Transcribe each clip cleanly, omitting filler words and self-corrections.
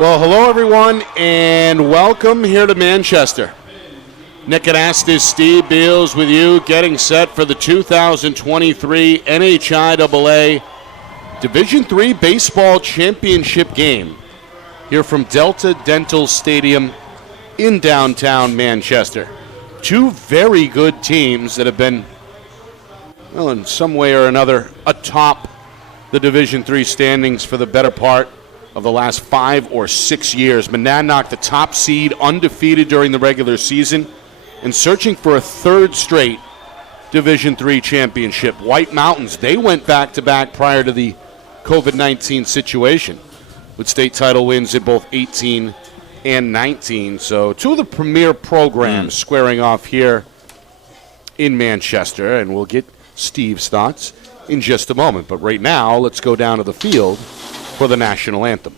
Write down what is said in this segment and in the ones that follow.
Well, hello everyone, and welcome here to Manchester. Nick Anastas, Steve Beals with you, getting set for the 2023 NHIAA Division III Baseball Championship game here from Delta Dental Stadium in downtown Manchester. Two very good teams that have been, well, in some way or another, atop the Division III standings for the better part of the last 5 or 6 years. Monadnock, the top seed, undefeated during the regular season, and searching for a third straight Division III championship. White Mountains, they went back-to-back prior to the COVID-19 situation with state title wins in both 18 and 19. So two of the premier programs squaring off here in Manchester, and we'll get Steve's thoughts in just a moment. But right now, let's go down to the field for the national anthem.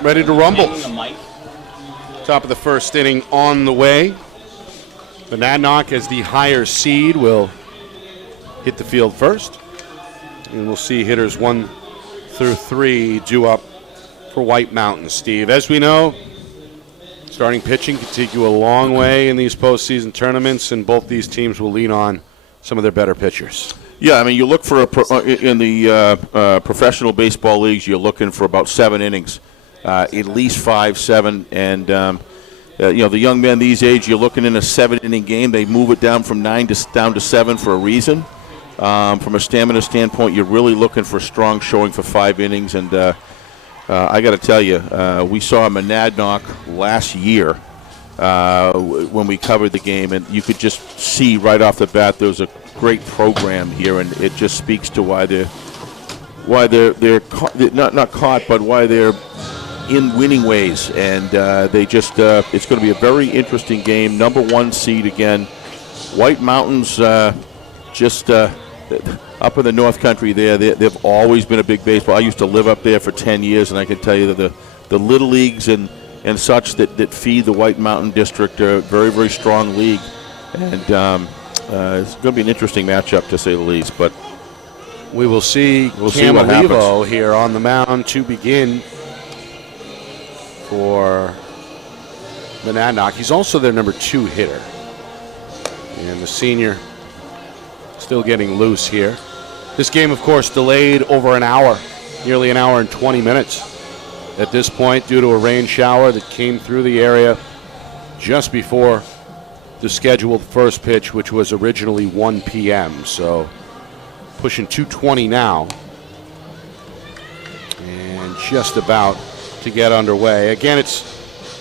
Ready to rumble. Top of the first inning on the way. Monadnock, as the higher seed, will hit the field first. And we'll see hitters 1 through 3 due up for White Mountains. Steve, as we know, starting pitching can take you a long way in these postseason tournaments, and both these teams will lean on some of their better pitchers. Yeah, I mean, you look for in the professional baseball leagues, you're looking for about 7 innings. At least 5, 7, and the young men these age, you're looking in a 7-inning game. They move it down from 9 down to 7 for a reason. From a stamina standpoint, you're really looking for a strong showing for 5 innings. And I got to tell you, we saw Monadnock last year when we covered the game, and you could just see right off the bat there was a great program here, and it just speaks to why they're not caught, but why they're in winning ways, and they just it's going to be a very interesting game. Number 1 seed again. White Mountains just up in the North Country there, they've always been a big baseball. I used to live up there for 10 years, and I can tell you that the little leagues and such that feed the White Mountain District are a very, very strong league, and it's going to be an interesting matchup, to say the least. But we will see. We'll see what happens here on the mound to begin for Monadnock. He's also their number 2 hitter. And the senior still getting loose here. This game, of course, delayed over an hour, nearly an hour and 20 minutes at this point due to a rain shower that came through the area just before the scheduled first pitch, which was originally 1 p.m. So pushing 2:20 now. And just about to get underway. Again, it's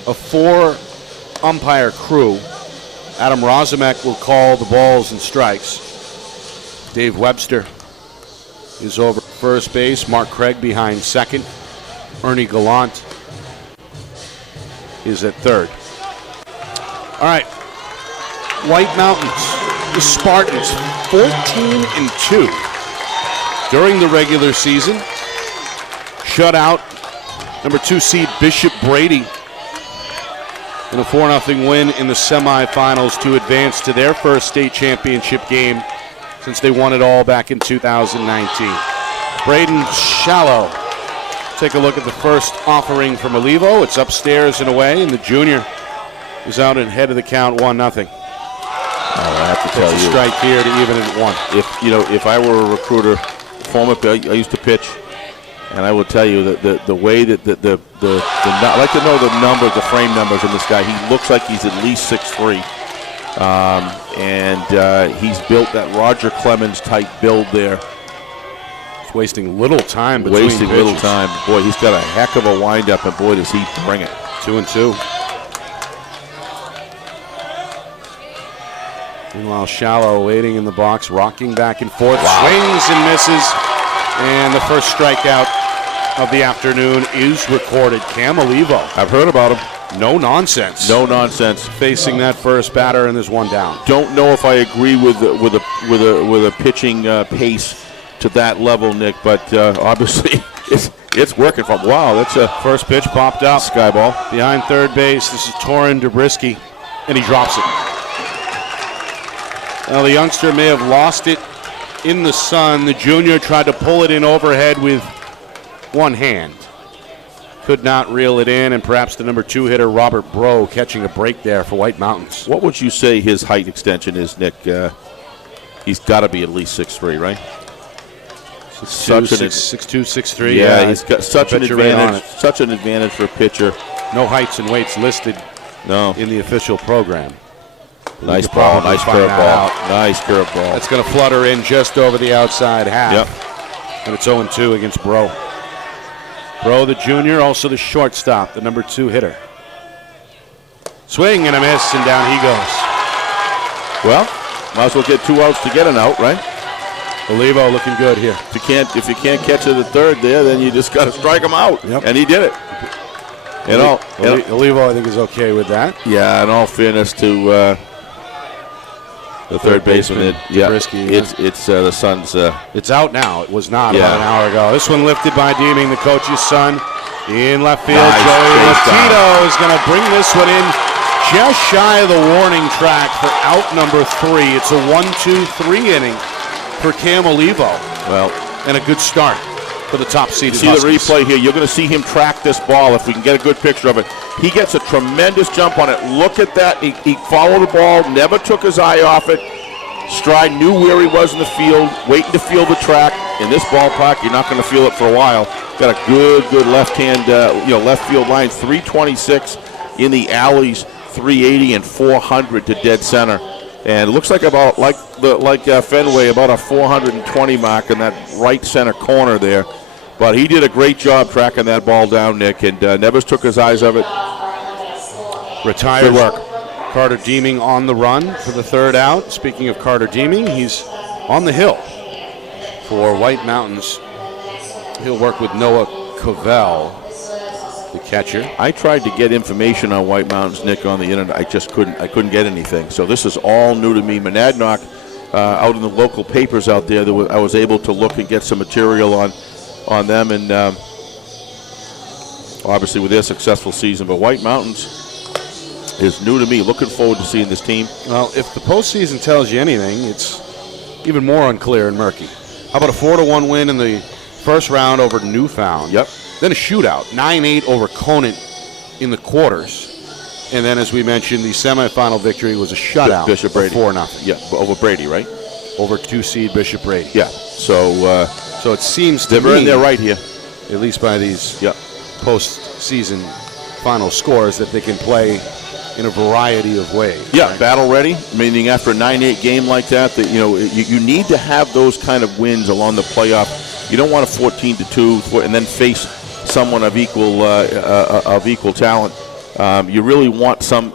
a 4-umpire crew. Adam Rozamek will call the balls and strikes. Dave Webster is over first base. Mark Craig behind second. Ernie Gallant is at third. All right. White Mountains, the Spartans, 14-2 during the regular season. Shut out number 2 seed Bishop Brady in a 4-0 win in the semifinals to advance to their first state championship game since they won it all back in 2019. Braden Shallow. Take a look at the first offering from Olivo. It's upstairs and away, and the junior is out and ahead of the count 1-0. I have to tell you, strike here to even it at 1. If I were a recruiter, I used to pitch, and I will tell you that the way that I'd like to know the numbers, the frame numbers in this guy. He looks like he's at least 6'3", and he's built that Roger Clemens type build there. He's wasting little time between pitches. Little time. Boy, he's got a heck of a windup, and boy, does he bring it. 2-2. Meanwhile, Shallow waiting in the box, rocking back and forth, swings and misses. And the first strikeout of the afternoon is recorded. Cam Olivo. I've heard about him. No nonsense. No nonsense. Facing that first batter, and there's one down. Don't know if I agree with a pitching pace to that level, Nick, but obviously it's working for him. Wow, that's a first pitch popped up. Sky ball. Behind third base, this is Torin Dobrisky, and he drops it. Well, the youngster may have lost it in the sun. The junior tried to pull it in overhead with one hand. Could not reel it in, and perhaps the number 2 hitter, Robert Bro, catching a break there for White Mountains. What would you say his height extension is, Nick? He's got to be at least 6'3", right? 6'2", 6'3". Yeah, he's got such an advantage. Such an advantage for a pitcher. No heights and weights listed in the official program. Nice ball, nice curveball. Nice curveball. That's going to flutter in just over the outside half. Yep. And it's 0-2 against Bro. Bro, the junior, also the shortstop, the number 2 hitter. Swing and a miss, and down he goes. Well, might as well get 2 outs to get an out, right? Olivo looking good here. If you can't catch it at third there, then you just got to strike him out. Yep. And he did it. Olivo, I think, is okay with that. Yeah, in all fairness to the third baseman, Dobrisky, it's the Suns. It's out now. It was not about an hour ago. This one lifted by Deeming, the coach's son, in left field. Nice. Joey Latito is going to bring this one in just shy of the warning track for out number 3. It's a 1-2-3 inning for Cam Olivo. Well, and a good start for the top-seeded See Huskies. the replay here. You're going to see him track this ball if we can get a good picture of it. He gets a tremendous jump on it. Look at that. He followed the ball, never took his eye off it. Stride knew where he was in the field, waiting to feel the track. In this ballpark, you're not going to feel it for a while. Got a good left-hand, left field line. 326 in the alleys, 380 and 400 to dead center. And it looks like about like Fenway, about a 420 mark in that right center corner there. But he did a great job tracking that ball down, Nick, and never took his eyes off it. Retired. Good work. Carter Deeming on the run for the third out. Speaking of Carter Deeming, he's on the hill for White Mountains. He'll work with Noah Cavell, the catcher. I tried to get information on White Mountains, Nick, on the internet. I just couldn't. I couldn't get anything. So this is all new to me. Monadnock, out in the local papers out there, I was able to look and get some material on them, and obviously with their successful season. But White Mountains is new to me. Looking forward to seeing this team. Well, if the postseason tells you anything, it's even more unclear and murky. How about a 4-1 win in the first round over Newfound? Yep. Then a shootout, 9-8 over Conant in the quarters. And then, as we mentioned, the semifinal victory was a shutout Bishop Brady. 4-0. Yeah, over Brady, right? Over 2-seed Bishop Brady. Yeah. So it seems to they're me, in there right here. at least by these postseason final scores, that they can play in a variety of ways. Yeah, right? battle ready, meaning after a 9-8 game like that, you need to have those kind of wins along the playoff. You don't want a 14-2 and then face someone of equal talent. You really want some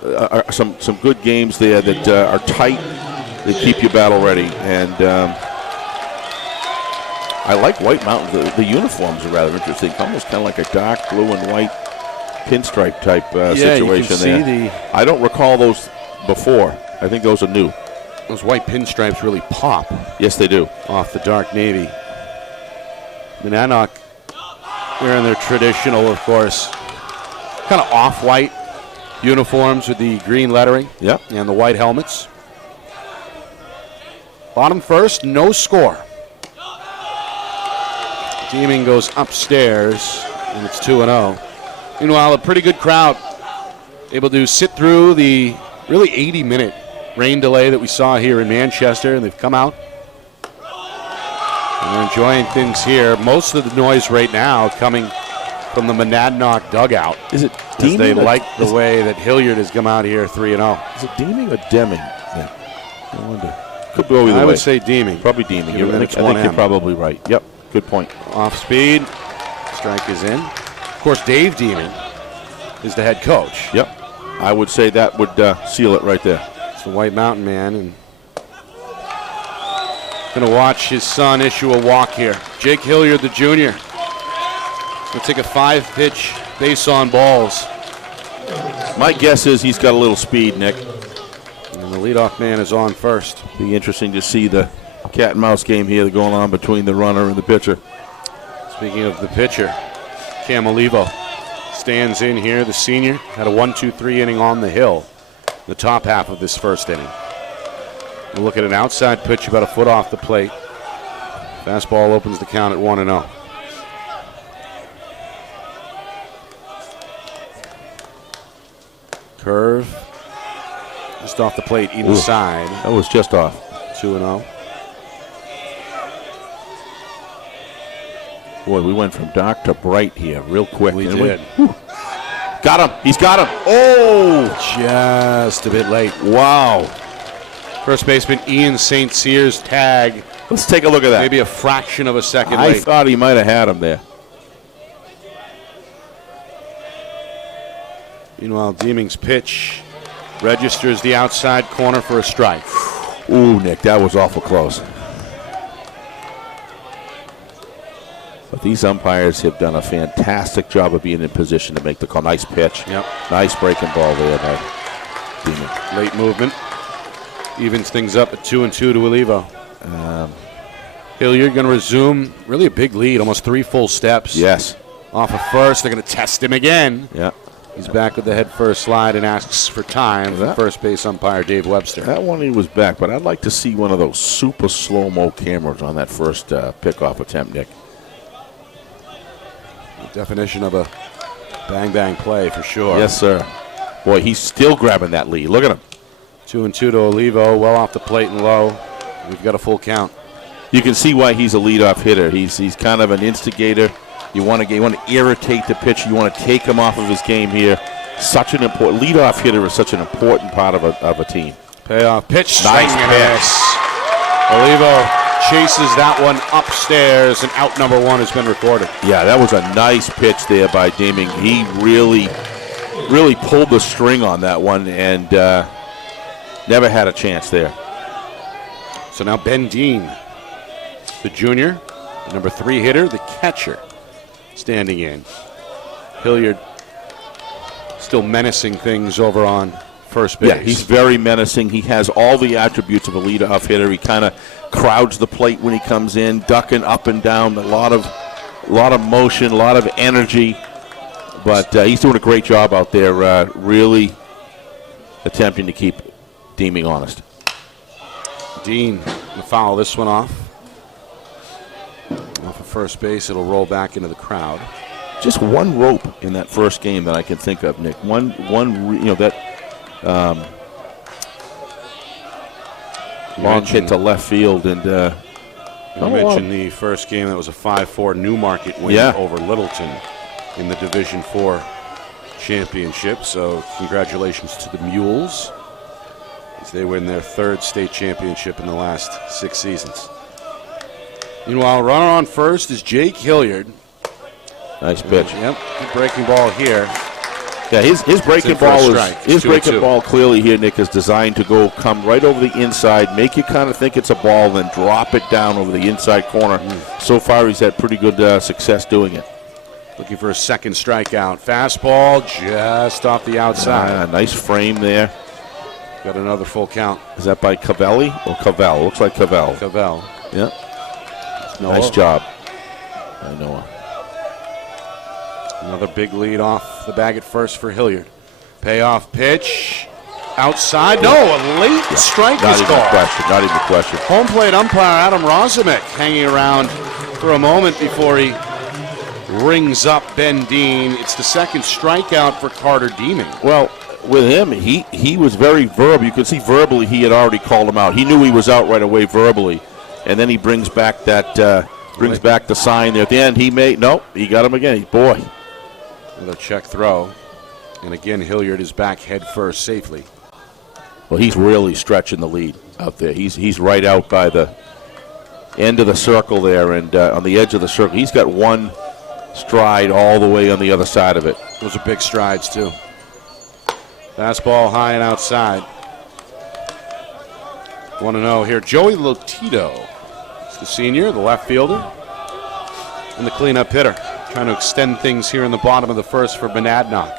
good games there that are tight, that keep you battle ready. And I like White Mountain. The uniforms are rather interesting, almost kind of like a dark blue and white pinstripe type situation there. I don't recall those before. I think those are new. Those white pinstripes really pop. Yes, they do. Off the dark navy. Monadnock wearing their traditional, of course, kind of off-white uniforms with the green lettering. Yep. And the white helmets. Bottom first, no score. Deeming goes upstairs, and it's 2-0. Meanwhile, a pretty good crowd able to sit through the really 80-minute rain delay that we saw here in Manchester, and they've come out and they're enjoying things here. Most of the noise right now coming from the Monadnock dugout. Is it Deeming? They like the is way that Hilliard has come out here 3-0. Is it Deeming or Deming? Yeah. I wonder. Could go either way. I would say Deeming. Probably Deeming. I think you're probably right. Yep. Good point. Off speed. Strike is in. Of course, Dave Deeming is the head coach. Yep. I would say that would seal it right there. It's the White Mountain man, and going to watch his son issue a walk here. Jake Hilliard, the junior. Going to take a 5-pitch base on balls. My guess is he's got a little speed, Nick. And the leadoff man is on first. Be interesting to see the cat and mouse game here going on between the runner and the pitcher. Speaking of the pitcher, Cam Olivo stands in here. The senior had a 1-2-3 inning on the hill, the top half of this first inning. We'll look at an outside pitch about a foot off the plate. Fastball opens the count at 1-0. Curve just off the plate inside. That was just off. 2-0. Boy, we went from dark to bright here real quick. We did. Got him. He's got him. Oh! Just a bit late. Wow. First baseman Ian St. Cyr's tag. Let's take a look at that. Maybe a fraction of a second I late. thought he might have had him there. Meanwhile, Deeming's pitch registers the outside corner for a strike. Ooh, Nick, that was awful close. But these umpires have done a fantastic job of being in position to make the call. Nice pitch. Yep. Nice breaking ball there by Deeming. Late movement. Evens things up at 2-2 to Olivo. Hilliard going to resume really a big lead, almost 3 full steps. Yes. Off of first, they're going to test him again. Yeah. He's back with the head first slide and asks for time from first base umpire Dave Webster. That one he was back, but I'd like to see one of those super slow-mo cameras on that first pickoff attempt, Nick. The definition of a bang-bang play for sure. Yes, sir. Boy, he's still grabbing that lead. Look at him. 2-2 to Olivo, well off the plate and low. We've got a full count. You can see why he's a leadoff hitter. He's kind of an instigator. You want to irritate the pitcher. You want to take him off of his game here. Such an important leadoff hitter is such an important part of a team. Payoff pitch. Nice pitch. Olivo chases that one upstairs, and out number 1 has been recorded. Yeah, that was a nice pitch there by Deeming. He really pulled the string on that one and never had a chance there. So now Ben Dean, the junior, the number 3 hitter, the catcher, standing in. Hilliard still menacing things over on first base. Yeah, he's very menacing. He has all the attributes of a leadoff hitter. He kind of crowds the plate when he comes in, ducking up and down, a lot of motion, a lot of energy. But he's doing a great job out there, really attempting to keep Deeming honest. Dean will foul this one off. Off of first base, it'll roll back into the crowd. Just one rope in that first game that I can think of, Nick. One, that long hit to left field, and you mentioned the first game that was a 5-4 Newmarket win over Littleton in the Division IV championship. So congratulations to the Mules as they win their 3rd state championship in the last 6 seasons. Meanwhile, runner on first is Jake Hilliard. Nice pitch. Yep, good breaking ball here. Yeah, his breaking ball clearly here, Nick, is designed to come right over the inside, make you kind of think it's a ball, then drop it down over the inside corner. So far, he's had pretty good success doing it. Looking for a second strikeout. Fastball just off the outside. Nice frame there. Got another full count. Is that by Cavelli or Cavell? Looks like Cavell. Cavell. Yeah. Nice job by Noah. Another big lead off the bag at first for Hilliard. Payoff pitch. Outside. No, a late strike is called. Not even a question. Home plate umpire Adam Rozumek hanging around for a moment before he rings up Ben Dean. It's the second strikeout for Carter Deeming. Well, with him, he was very verbal. You could see verbally he had already called him out. He knew he was out right away verbally, and then he brings back that back the sign there at the end. He got him again. Boy, with a check throw, and again Hilliard is back head first safely. Well, he's really stretching the lead out there. He's right out by the end of the circle there, and on the edge of the circle. He's got one stride all the way on the other side of it. Those are big strides, too. Fastball high and outside. 1-0 here. Joey Lotito is the senior, the left fielder, and the cleanup hitter. Trying to extend things here in the bottom of the first for Monadnock.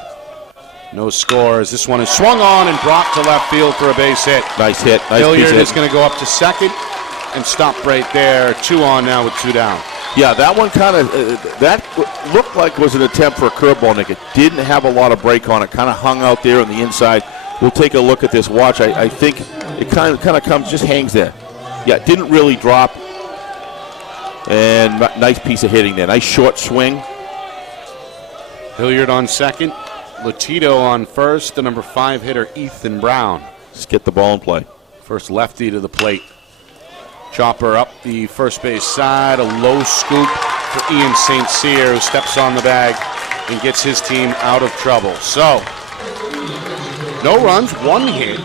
No scores. This one is swung on and dropped to left field for a base hit. Nice hit. Nice Hilliard is going to go up to second and stop right there. 2 on now with 2 down. Yeah, that one kind of that looked like was an attempt for a curveball, Nick. It didn't have a lot of break on it. Kind of hung out there on the inside. We'll take a look at this. Watch. I think it kind of comes, just hangs there. Yeah, it didn't really drop. And nice piece of hitting there. Nice short swing. Hilliard on second. Lotito on first. The number 5 hitter, Ethan Brown. Just get the ball in play. First lefty to the plate. Chopper up the first base side. A low scoop for Ian St. Cyr, who steps on the bag and gets his team out of trouble. So, no runs, 1 hit,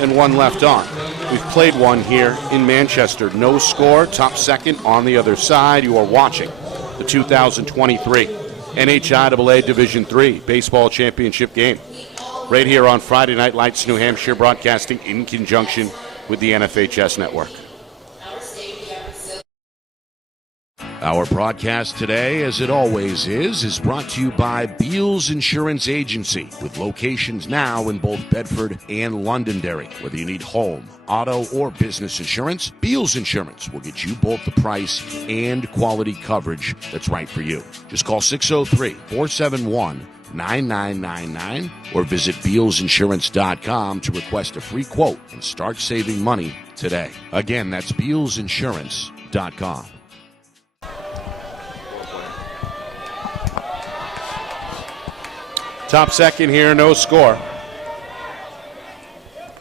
and 1 left on. We've played one here in Manchester. No score, top second on the other side. You are watching the 2023 NHIAA Division III Baseball Championship game. Right here on Friday Night Lights, New Hampshire, broadcasting in conjunction with the NFHS Network. Our broadcast today, as it always is brought to you by Beals Insurance Agency, with locations now in both Bedford and Londonderry. Whether you need home, auto, or business insurance, Beals Insurance will get you both the price and quality coverage that's right for you. Just call 603-471-9999 or visit BealsInsurance.com to request a free quote and start saving money today. Again, that's BealsInsurance.com. Top second here, no score.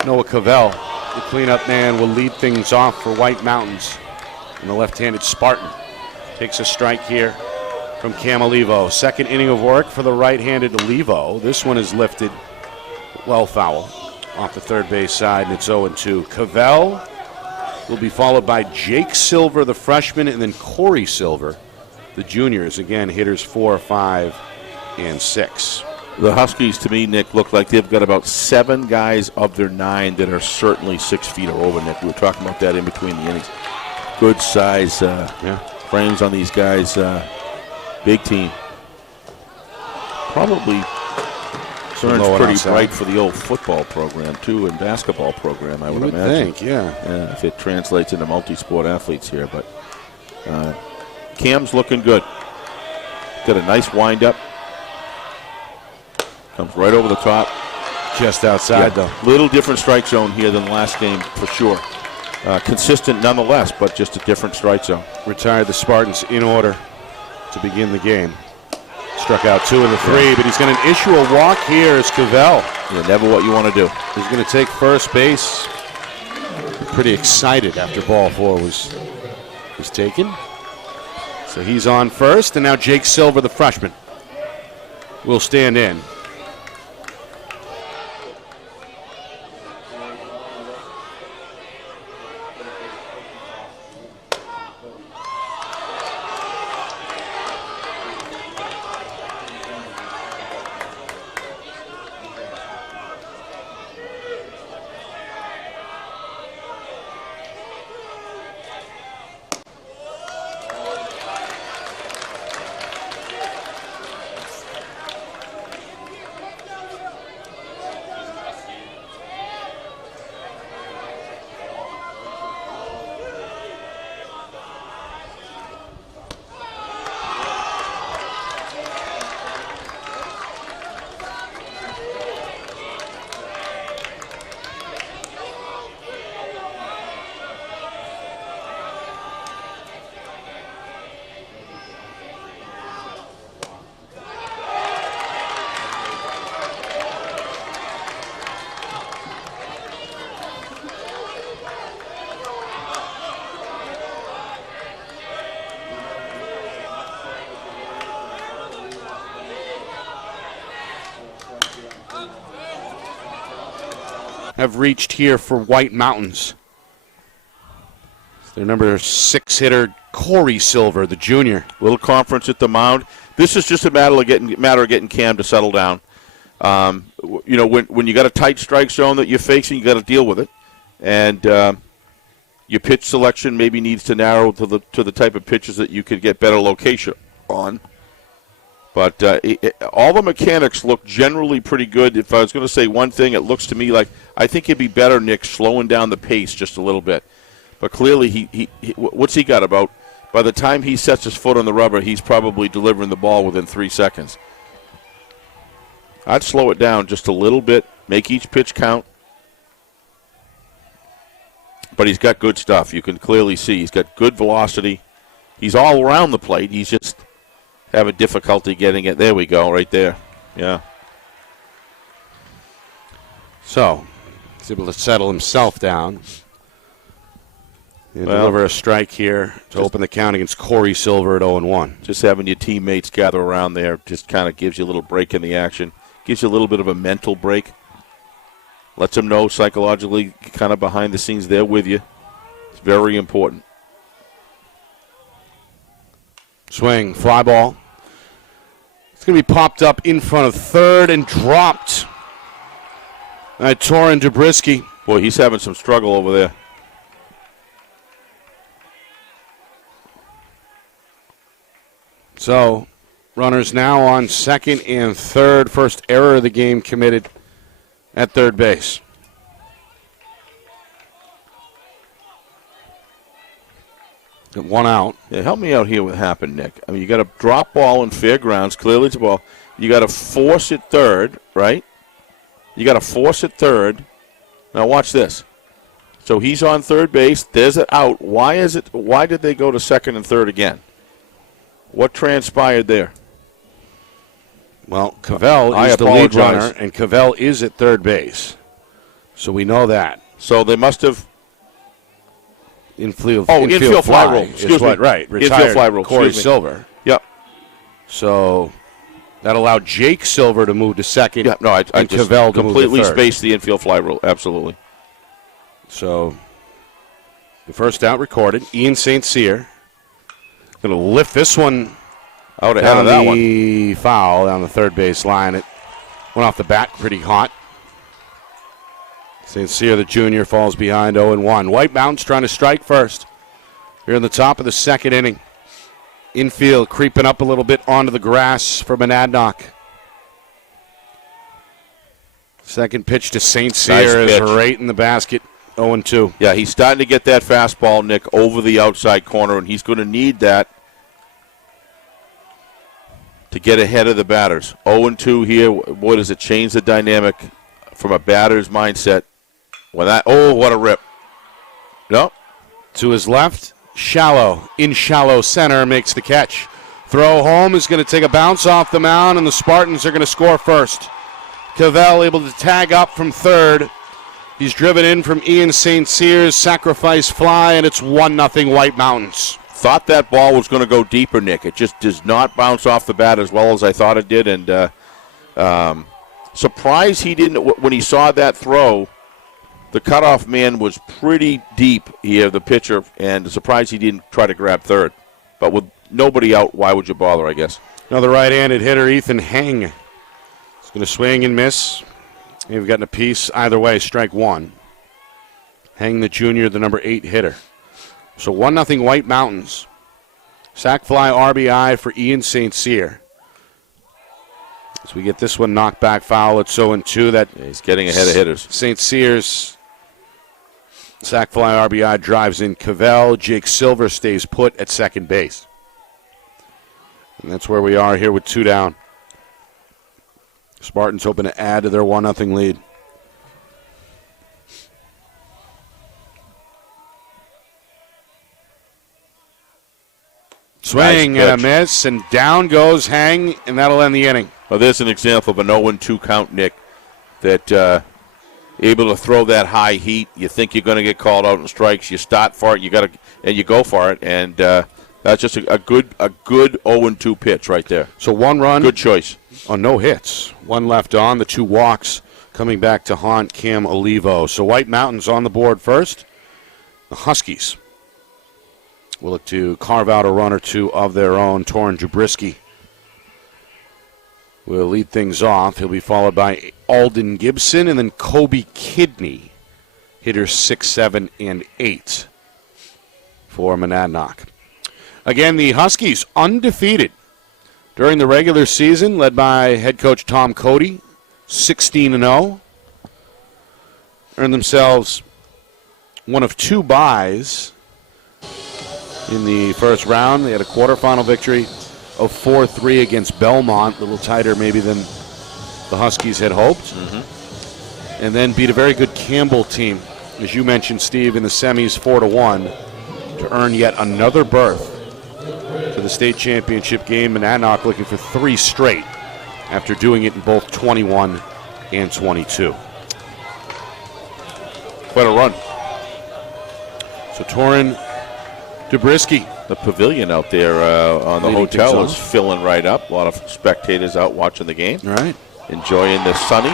Noah Cavell, the cleanup man, will lead things off for White Mountains. And the left-handed Spartan takes a strike here from Cam Olivo. Second inning of work for the right-handed Olivo. This one is lifted well foul off the third base side, and it's 0-2. Cavell will be followed by Jake Silver, the freshman, and then Corey Silver, the juniors. Again, hitters 4, 5, and 6. The Huskies, to me, Nick, look like they've got about 7 guys of their 9 that are certainly 6 feet or over, Nick. We were talking about that in between the innings. Good size frames on these guys. Big team. Probably turns pretty bright for the old football program, too, and basketball program, I would imagine. Think, yeah. If it translates into multi-sport athletes here. But Cam's looking good. Got a nice wind-up. Comes right over the top. Just outside, though. Little different strike zone here than last game, for sure. Consistent nonetheless, but just a different strike zone. Retired the Spartans in order to begin the game. Struck out 2 of the 3, but he's going to issue a walk here as Cavell. Yeah, never what you want to do. He's going to take first base. Pretty excited after ball 4 was taken. So he's on first, and now Jake Silver, the freshman, will stand in. have reached here for White Mountains. Their number 6 hitter, Corey Silver, the junior. Little conference at the mound. This is just a matter of getting Cam to settle down. When you got a tight strike zone that you're facing, you got to deal with it. And your pitch selection maybe needs to narrow to the type of pitches that you could get better location on. But all the mechanics look generally pretty good. If I was going to say one thing, it looks to me like I think it'd be better, Nick, slowing down the pace just a little bit. But clearly, he what's he got about? By the time he sets his foot on the rubber, he's probably delivering the ball within 3 seconds. I'd slow it down just a little bit, make each pitch count. But he's got good stuff. You can clearly see he's got good velocity. He's all around the plate. He's just having difficulty getting it. There we go, right there. Yeah. So, he's able to settle himself down. Deliver a strike here to open the count against Corey Silver at 0-1. Just having your teammates gather around there just kind of gives you a little break in the action. Gives you a little bit of a mental break. Lets them know psychologically, kind of behind the scenes, they're with you. It's very important. Swing, fly ball. It's going to be popped up in front of third and dropped by Torin Zabriskie. Boy, he's having some struggle over there. So, runners now on second and third. First error of the game committed at third base. Got one out. Yeah, help me out here what happened, Nick. I mean, you got a drop ball in fairgrounds. Clearly it's a ball. You got to force it third, right? You got to force it third. Now watch this. So he's on third base. There's an out. Why did they go to second and third again? What transpired there? Well, Cavell is the lead runner, and Cavell is at third base. So we know that. So they must have... Infield fly rule. Excuse me. Right. Retired infield fly rule. Corey Silver. Yep. So that allowed Jake Silver to move to second. Yeah, no, I just Cavell to completely move to third. spaced the infield fly rule. Absolutely. So the first out recorded. Ian St. Cyr going to lift this one out ahead of that one. The foul down the third base line. It went off the bat pretty hot. St. Cyr, the junior, falls behind 0-1. White Mountains trying to strike first. Here in the top of the second inning. Infield creeping up a little bit onto the grass for Monadnock. Second pitch to St. Cyr is right in the basket. 0-2. Yeah, he's starting to get that fastball, Nick, over the outside corner, and he's going to need that to get ahead of the batters. 0-2 here. Boy, does it change the dynamic from a batter's mindset. When what a rip. No. To his left, shallow. In shallow center makes the catch. Throw home is going to take a bounce off the mound, and the Spartans are going to score first. Cavell able to tag up from third. He's driven in from Ian St. Cyr's sacrifice fly, and it's 1-0 White Mountains. Thought that ball was going to go deeper, Nick. It just does not bounce off the bat as well as I thought it did, and surprised he didn't. When he saw that throw, the cutoff man was pretty deep here, the pitcher, and surprised he didn't try to grab third. But with nobody out, why would you bother, I guess? Another right-handed hitter, Ethan Heng. He's going to swing and miss. We've gotten a piece either way, strike one. Heng, the junior, the number 8 hitter. So 1-0 White Mountains. Sac fly RBI for Ian St. Cyr. As we get this one knocked back foul, it's 0-2. He's getting ahead of hitters. St. Cyr's sac fly RBI drives in Cavell. Jake Silver stays put at second base. And that's where we are here with 2 down. Spartans hoping to add to their 1-0 lead. Swing nice and a miss, and down goes Heng, and that'll end the inning. Well, there's an example of a 0-2 count, Nick, that able to throw that high heat. You think you're going to get called out in strikes. You start for it, and you go for it, and that's just a good 0-2 pitch right there. So 1 run. Good choice. On no hits. 1 left on, the 2 walks. coming back to haunt Cam Olivo. So White Mountains on the board first. The Huskies will look to carve out a run or two of their own. Torin Jabriskie will lead things off. He'll be followed by Alden Gibson and then Kobe Kidney, hitters 6, 7, and 8 for Monadnock. Again, the Huskies undefeated during the regular season, led by head coach Tom Cody, 16-0. Earned themselves one of 2 byes in the first round. They had a quarterfinal victory of 4-3 against Belmont, a little tighter maybe than the Huskies had hoped. And then beat a very good Campbell team, as you mentioned, Steve, in the semis 4-1 to earn yet another berth to the state championship game. Monadnock looking for 3 straight after doing it in both 21 and 22. Quite a run. So Torin Jabriskie. The pavilion out there on the Leading hotel things is off. filling right up. A lot of spectators out watching the game, All right. enjoying the sunny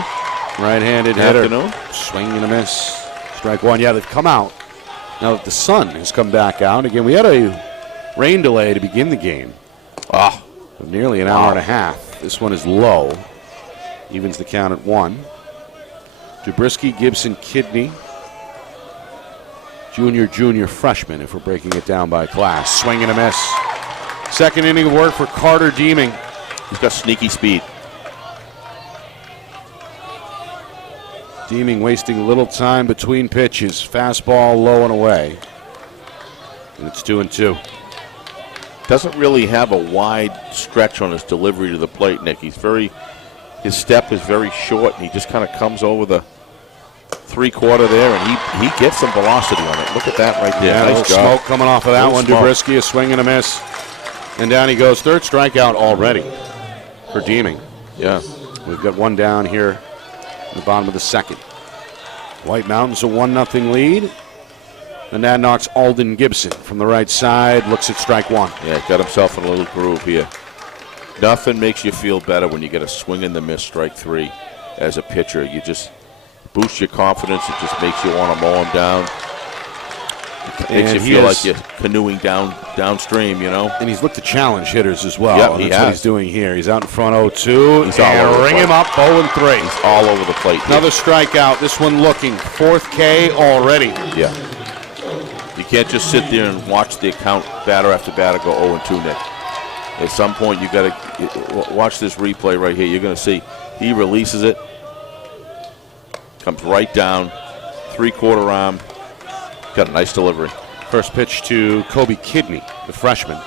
Right-handed hitter. afternoon. Swing and a miss. Strike one. Yeah, they've come out. Now that the sun has come back out. Again, we had a rain delay to begin the game of nearly an hour and a half. This one is low. Evens the count at 1. Jabriskie, Gibson, Kidney. Junior, freshman, if we're breaking it down by class. Swing and a miss. Second inning of work for Carter Deeming. He's got sneaky speed. Deeming wasting a little time between pitches. Fastball low and away. And it's 2-2. Doesn't really have a wide stretch on his delivery to the plate, Nick. His step is very short, and he just kind of comes over the 3/4 there, and he gets some velocity on it. Look at that right there. Yeah, Nice little job. smoke coming off of that Little one. smoke. Jabriskie, a swing and a miss. And down he goes. Third strikeout already for Deeming. Yeah. We've got one down here in the bottom of the second. White Mountains a 1-0 lead. Monadnock's Alden Gibson from the right side looks at strike one. Yeah, got himself in a little groove here. Nothing makes you feel better when you get a swing and the miss strike 3 as a pitcher. You just boost your confidence. It just makes you want to mow him down. It makes And you he feel is- like you're canoeing downstream, you know. And he's looked to challenge hitters as well. Yep, and he that's what has. he's doing here. He's out in front 0-2. He's all and over the ring plate. him up 0-3. He's all over the plate. Another strikeout. This one looking. 4th K already. Yeah. You can't just sit there and watch the account batter after batter go 0-2, Nick. At some point, you got to watch this replay right here. You're going to see he releases it, comes right down, 3/4 arm. Got a nice delivery. First pitch to Kobe Kidney, the freshman,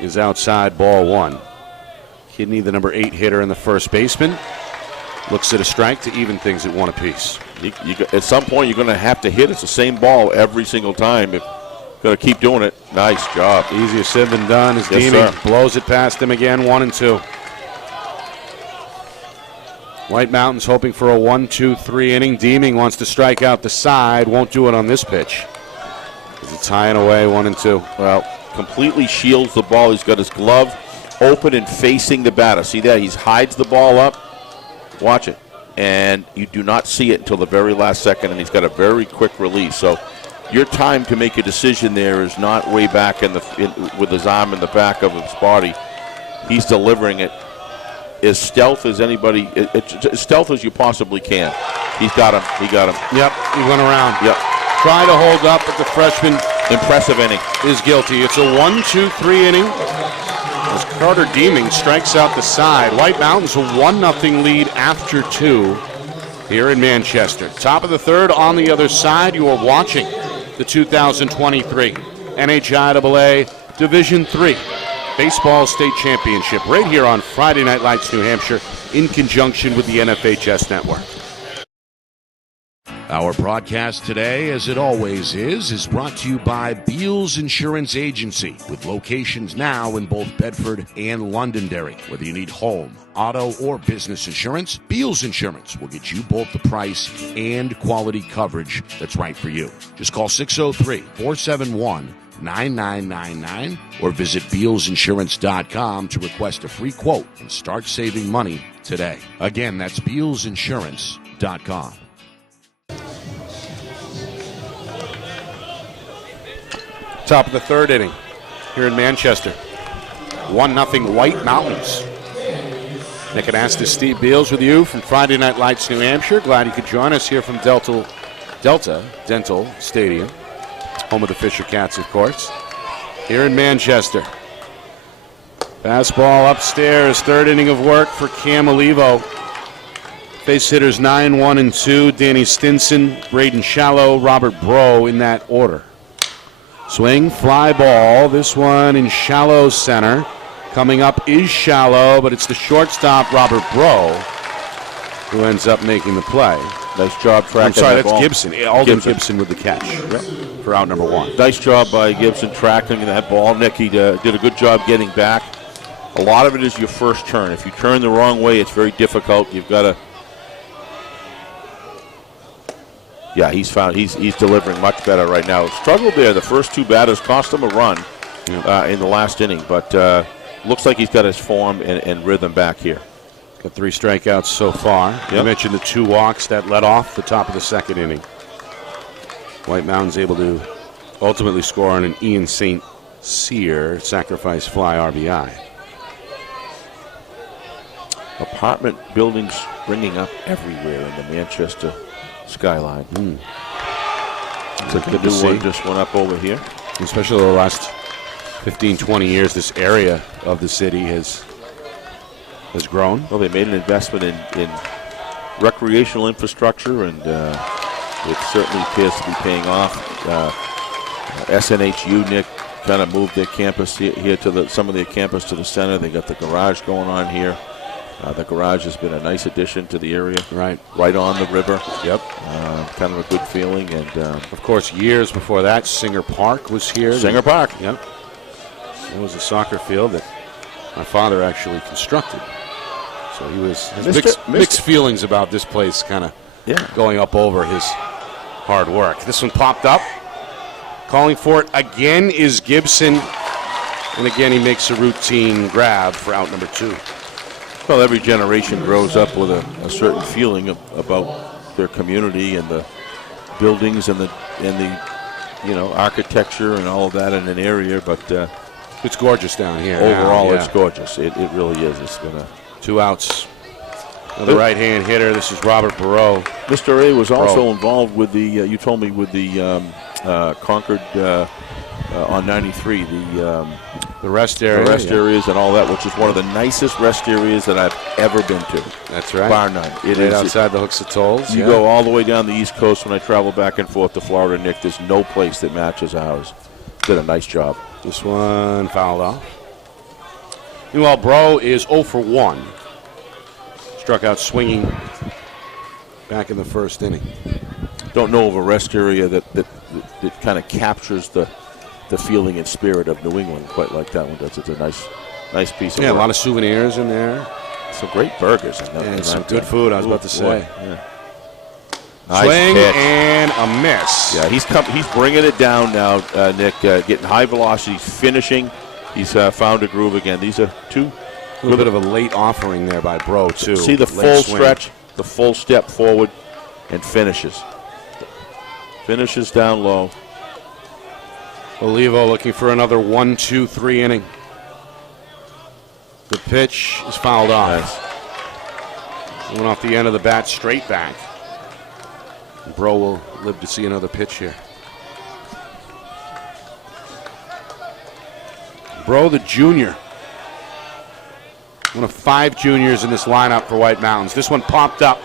is outside, ball 1. Kidney, the number 8 hitter and the first baseman, looks at a strike to even things at 1 apiece. At some point, you're going to have to hit. It's the same ball every single time. If you're going to keep doing it. Nice job. Easier said than done as Yes, Deeming sir. blows it past him again, 1-2. White Mountains hoping for a 1-2-3 inning. Deeming wants to strike out the side, won't do it on this pitch. It's tying away, 1-2. Well, completely shields the ball. He's got his glove open and facing the batter. See that? He hides the ball up. Watch it. And you do not see it until the very last second, and he's got a very quick release. So your time to make a decision there is not way back with his arm in the back of his body. He's delivering it as stealth as anybody, as stealth as you possibly can. He's got him. He got him. Yep, he went around. Yep. Try to hold up, but the freshman Impressive inning. is guilty. It's a 1-2-3 inning as Carter Deeming strikes out the side. White Mountains a 1-0 lead after 2 here in Manchester. Top of the third on the other side. You are watching the 2023 NHIAA Division III Baseball State Championship right here on Friday Night Lights, New Hampshire, in conjunction with the NFHS Network. Our broadcast today, as it always is brought to you by Beals Insurance Agency, with locations now in both Bedford and Londonderry. Whether you need home, auto, or business insurance, Beals Insurance will get you both the price and quality coverage that's right for you. Just call 603-471-9999 or visit BealsInsurance.com to request a free quote and start saving money today. Again, that's BealsInsurance.com. Top of the third inning here in Manchester. 1-0 White Mountains. Nick Anastas, Steve Beals with you from Friday Night Lights, New Hampshire. Glad you could join us here from Delta Dental Stadium, home of the Fisher Cats, of course, here in Manchester. Fastball upstairs, third inning of work for Cam Olivo. Face hitters 9, 1, and 2. Danny Stinson, Braden Shallow, Robert Bro in that order. Swing, fly ball. This one in shallow center. Coming up is Shallow, but it's the shortstop, Robert Bro, who ends up making the play. Nice job tracking I'm sorry, that that's ball. Gibson. Alden Gibson with the catch for out number 1. Nice job by Gibson tracking that ball. Nick, he did a good job getting back. A lot of it is your first turn. If you turn the wrong way, it's very difficult. You've got to... Yeah, he's delivering much better right now. Struggled there. The first 2 batters cost him a run in the last inning, but looks like he's got his form and rhythm back here. Got 3 strikeouts so far. Yep. You mentioned the 2 walks that led off the top of the second inning. White Mountains able to ultimately score on an Ian St. Cyr sacrifice fly RBI. Apartment buildings springing up everywhere in the Manchester skyline. The new one just went up over here. Especially the last 15, 20 years, this area of the city has grown. Well, they made an investment in recreational infrastructure, and it certainly appears to be paying off. SNHU, Nick, kind of moved their campus here to some of their campus to the center. They got the garage going on here. The garage has been a nice addition to the area. Right on the river. Yep. Kind of a good feeling. And of course, years before that, Singer Park was here. Singer Park. Yep. It was a soccer field that my father actually constructed. So he has mixed feelings about this place kind of going up over his hard work. This one popped up. Calling for it again is Gibson. And again, he makes a routine grab for out number 2. Well, every generation grows up with a certain feeling about their community and the buildings and the architecture and all of that in an area. But it's gorgeous down here. Overall, it's gorgeous. It really is. It's been 2 outs. The right-hand hitter. This is Robert Barreau. Mr. A was also involved with the. You told me with the Concord on 93. The rest area. The rest areas and all that, which is one of the nicest rest areas that I've ever been to. That's right. Bar none. It is outside the Hooks of Tolls. You go all the way down the East Coast when I travel back and forth to Florida, Nick. There's no place that matches ours. Did a nice job. This one fouled off. Meanwhile, Bro is 0 for 1. Struck out swinging back in the first inning. Don't know of a rest area that kind of captures the feeling and spirit of New England quite like that one does. It's a nice piece of work. A lot of souvenirs in there. Some great burgers. And some good food, I was about to say. Yeah. Swing nice and a miss. Yeah, he's bringing it down now, Nick. Getting high velocity, finishing. He's found a groove again. These are 2. A little bit of a late offering there by Bro, too. See the full stretch, the full step forward, and finishes. Finishes down low. Olivo looking for another 1-2-3 inning. The pitch is fouled off. Nice. Went off the end of the bat straight back. Bro will live to see another pitch here. Bro, the junior. One of 5 juniors in this lineup for White Mountains. This one popped up.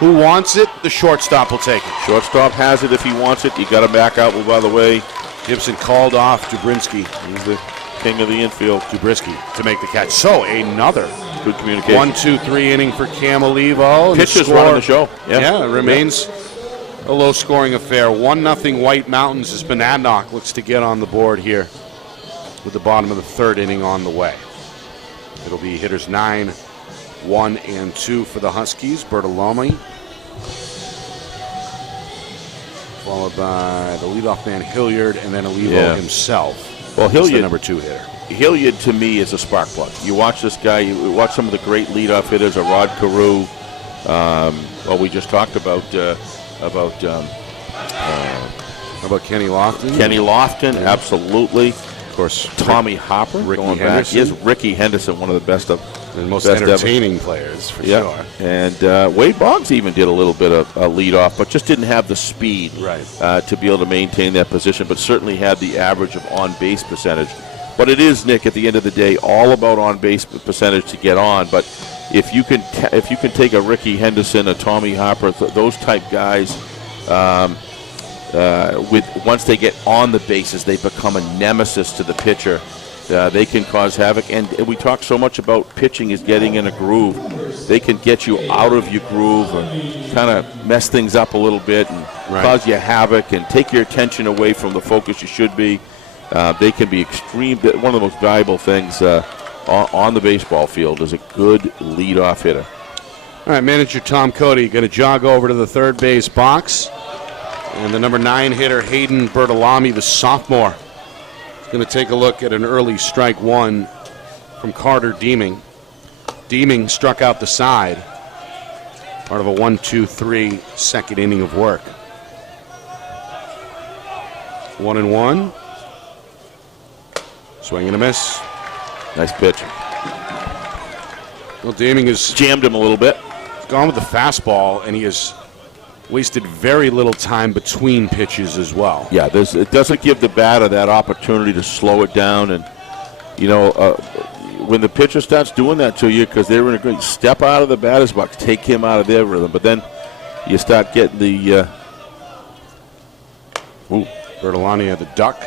Who wants it? The shortstop will take it. Shortstop has it if he wants it. You got to back out. Well, by the way, Gibson called off Dubrinsky. He's the king of the infield. Dubrinsky to make the catch. So another good communication. 1-2-3 inning for Cam Olivo. Pitches running the show. Yeah, it remains a low-scoring affair. 1-0 White Mountains as Monadnock looks to get on the board here with the bottom of the third inning on the way. It'll be hitters 9, 1, and 2 for the Huskies. Bertolome, followed by the leadoff man Hilliard, and then Olivo himself. Well, He's the Hilliard, number 2 hitter. Hilliard to me is a spark plug. You watch this guy. You watch some of the great leadoff hitters, a Rod Carew. Well, we just talked about How about Kenny Lofton? Kenny Lofton, absolutely. Of course, Tommy Hopper, Ricky going back. Henderson. Yes, Ricky Henderson, one of the best of and most best entertaining players for sure. And Wade Boggs even did a little bit of leadoff, but just didn't have the speed to be able to maintain that position, but certainly had the average of on-base percentage. But it is, Nick, at the end of the day, all about on-base percentage to get on. But if you can take a Ricky Henderson, a Tommy Hopper, those type guys, once they get on the bases, they become a nemesis to the pitcher. They can cause havoc, and we talk so much about pitching is getting in a groove. They can get you out of your groove or kind of mess things up a little bit and cause you havoc and take your attention away from the focus you should be. They can be extreme. One of the most valuable things on the baseball field is a good leadoff hitter. All right, manager Tom Cody going to jog over to the third base box. And the number 9 hitter, Hayden Bertolami, the sophomore, is going to take a look at an early strike one from Carter Deeming. Deeming struck out the side, part of a 1-2-3 second inning of work. 1-1. Swing and a miss. Nice pitch. Well, Deeming has jammed him a little bit. Gone with the fastball, and he has wasted very little time between pitches as well. Yeah, it doesn't give the batter that opportunity to slow it down. And, when the pitcher starts doing that to you, because they're in a great step out of the batter's box, take him out of their rhythm. But then you start getting the Bertolani at the duck.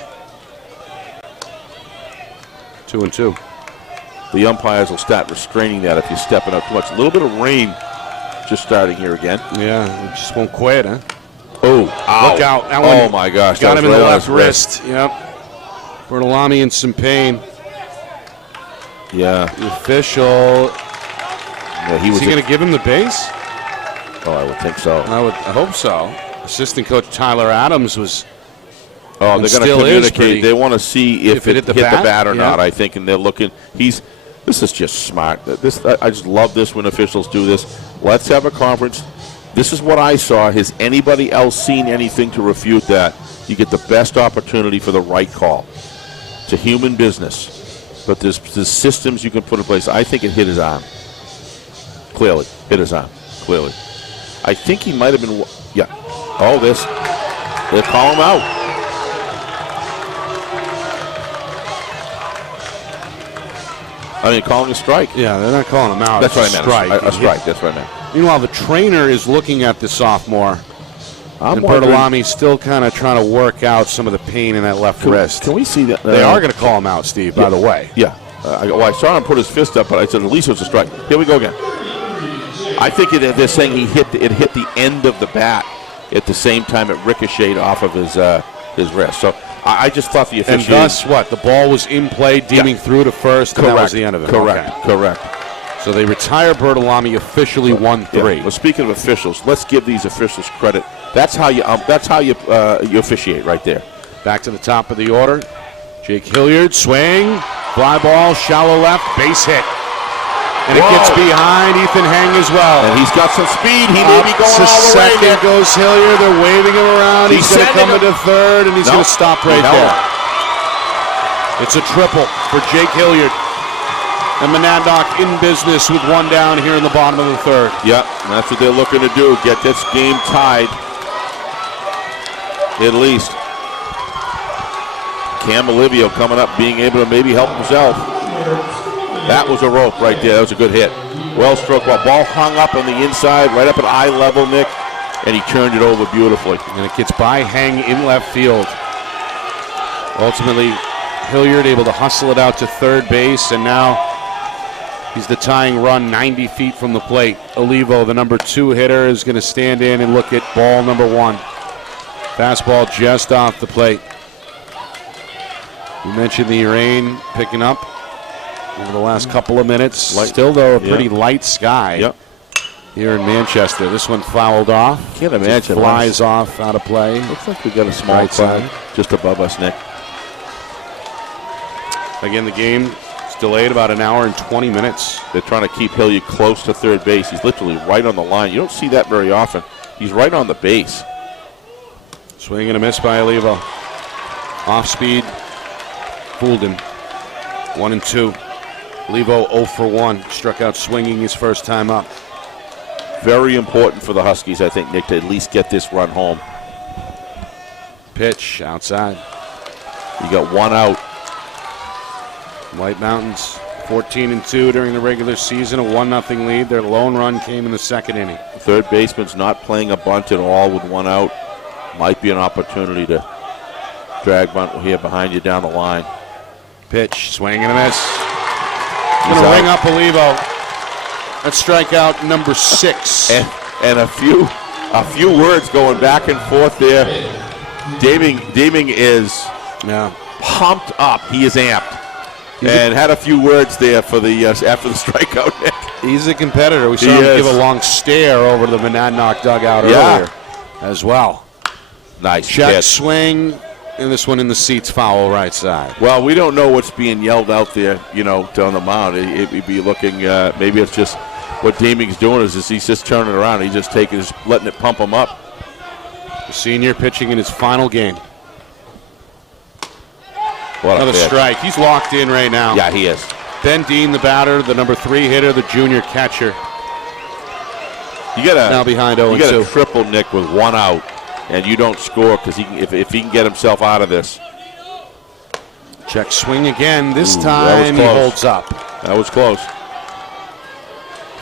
2-2. The umpires will start restraining that if you're stepping up too much. A little bit of rain just starting here again. Yeah, it just won't quit, huh? Oh, look out. That one oh, my gosh. Got him in the left wrist. Yep. Bertolami in some pain. Yeah. The official. Yeah, is he going to give him the base? Oh, I would think so. I hope so. Assistant coach Tyler Adams was. Oh, they're going to communicate. They want to see if it hit the bat or not, I think, and they're looking. This is just smart. I just love this when officials do this. Let's have a conference. This is what I saw. Has anybody else seen anything to refute that? You get the best opportunity for the right call. It's a human business, but there's systems you can put in place. I think it hit his arm. Clearly, hit his arm. Clearly, I think he might have been. Yeah. Oh, they'll call him out. I mean, calling a strike. Yeah, they're not calling him out. That's what I meant. Strike. A strike. That's what I meant. Meanwhile, the trainer is looking at the sophomore. And Bertolami's still kind of trying to work out some of the pain in that left wrist. Can we see that? They are going to call him out, Steve, by the way. Yeah. I saw him put his fist up, but I said at least it was a strike. Here we go again. I think they're saying it hit the end of the bat at the same time it ricocheted off of his wrist. So I just thought the officiating. And thus what? The ball was in play, Deeming through to first, and that was the end of it. Correct. So they retire Bertolami officially 1-3. Yeah. Well, speaking of officials, let's give these officials credit. That's how you officiate right there. Back to the top of the order. Jake Hilliard, swing, fly ball, shallow left, base hit. And it gets behind Ethan Heng as well. And he's got some speed. He may be going all the way. Second goes Hilliard. They're waving him around. He's going to come into third, and he's going to stop right there. It's a triple for Jake Hilliard. And Monadnock in business with one down here in the bottom of the third. Yep, and that's what they're looking to do. Get this game tied, at least. Cam Olivio coming up, being able to maybe help himself. That was a rope right there. That was a good hit. Well struck ball. Ball hung up on the inside, right up at eye level, Nick, and he turned it over beautifully. And it gets by Heng in left field. Ultimately, Hilliard able to hustle it out to third base, and now he's the tying run 90 feet from the plate. Olivo, the number 2 hitter, is going to stand in and look at ball number 1. Fastball just off the plate. You mentioned the rain picking up over the last couple of minutes. Still, though, a pretty light sky here in Manchester. This one fouled off. Can't imagine. It flies off out of play. Looks like we got a small cloud just above us, Nick. Again, the game is delayed about an hour and 20 minutes. They're trying to keep Hilliard close to third base. He's literally right on the line. You don't see that very often. He's right on the base. Swing and a miss by Olivo. Off speed. Fooled him. 1-2. Olivo 0 for 1. Struck out swinging his first time up. Very important for the Huskies, I think, Nick, to at least get this run home. Pitch outside. You got 1 out. White Mountains 14-2 during the regular season, a 1-0 lead. Their lone run came in the second inning. Third baseman's not playing a bunt at all with 1 out. Might be an opportunity to drag bunt here behind you down the line. Pitch, swing and a miss. Going to ring up Olivo. That's strikeout number 6. And a few words going back and forth there. Deeming is pumped up. He is amped. And had a few words there for the after the strikeout, Nick. He's a competitor. We saw him give a long stare over to the Monadnock dugout earlier as well. Nice check, hit. Swing, and this one in the seats, foul right side. Well, we don't know what's being yelled out there, down the mound. It'd be looking, maybe it's just what Deeming's doing is he's just turning around. He's just letting it pump him up. The senior pitching in his final game. Another strike. He's locked in right now. Yeah, he is. Ben Dean, the batter, the number 3 hitter, the junior catcher. You got now behind 0-2. You got a triple, Nick, with 1 out, and you don't score because if he can get himself out of this. Check swing again. This time he holds up. That was close.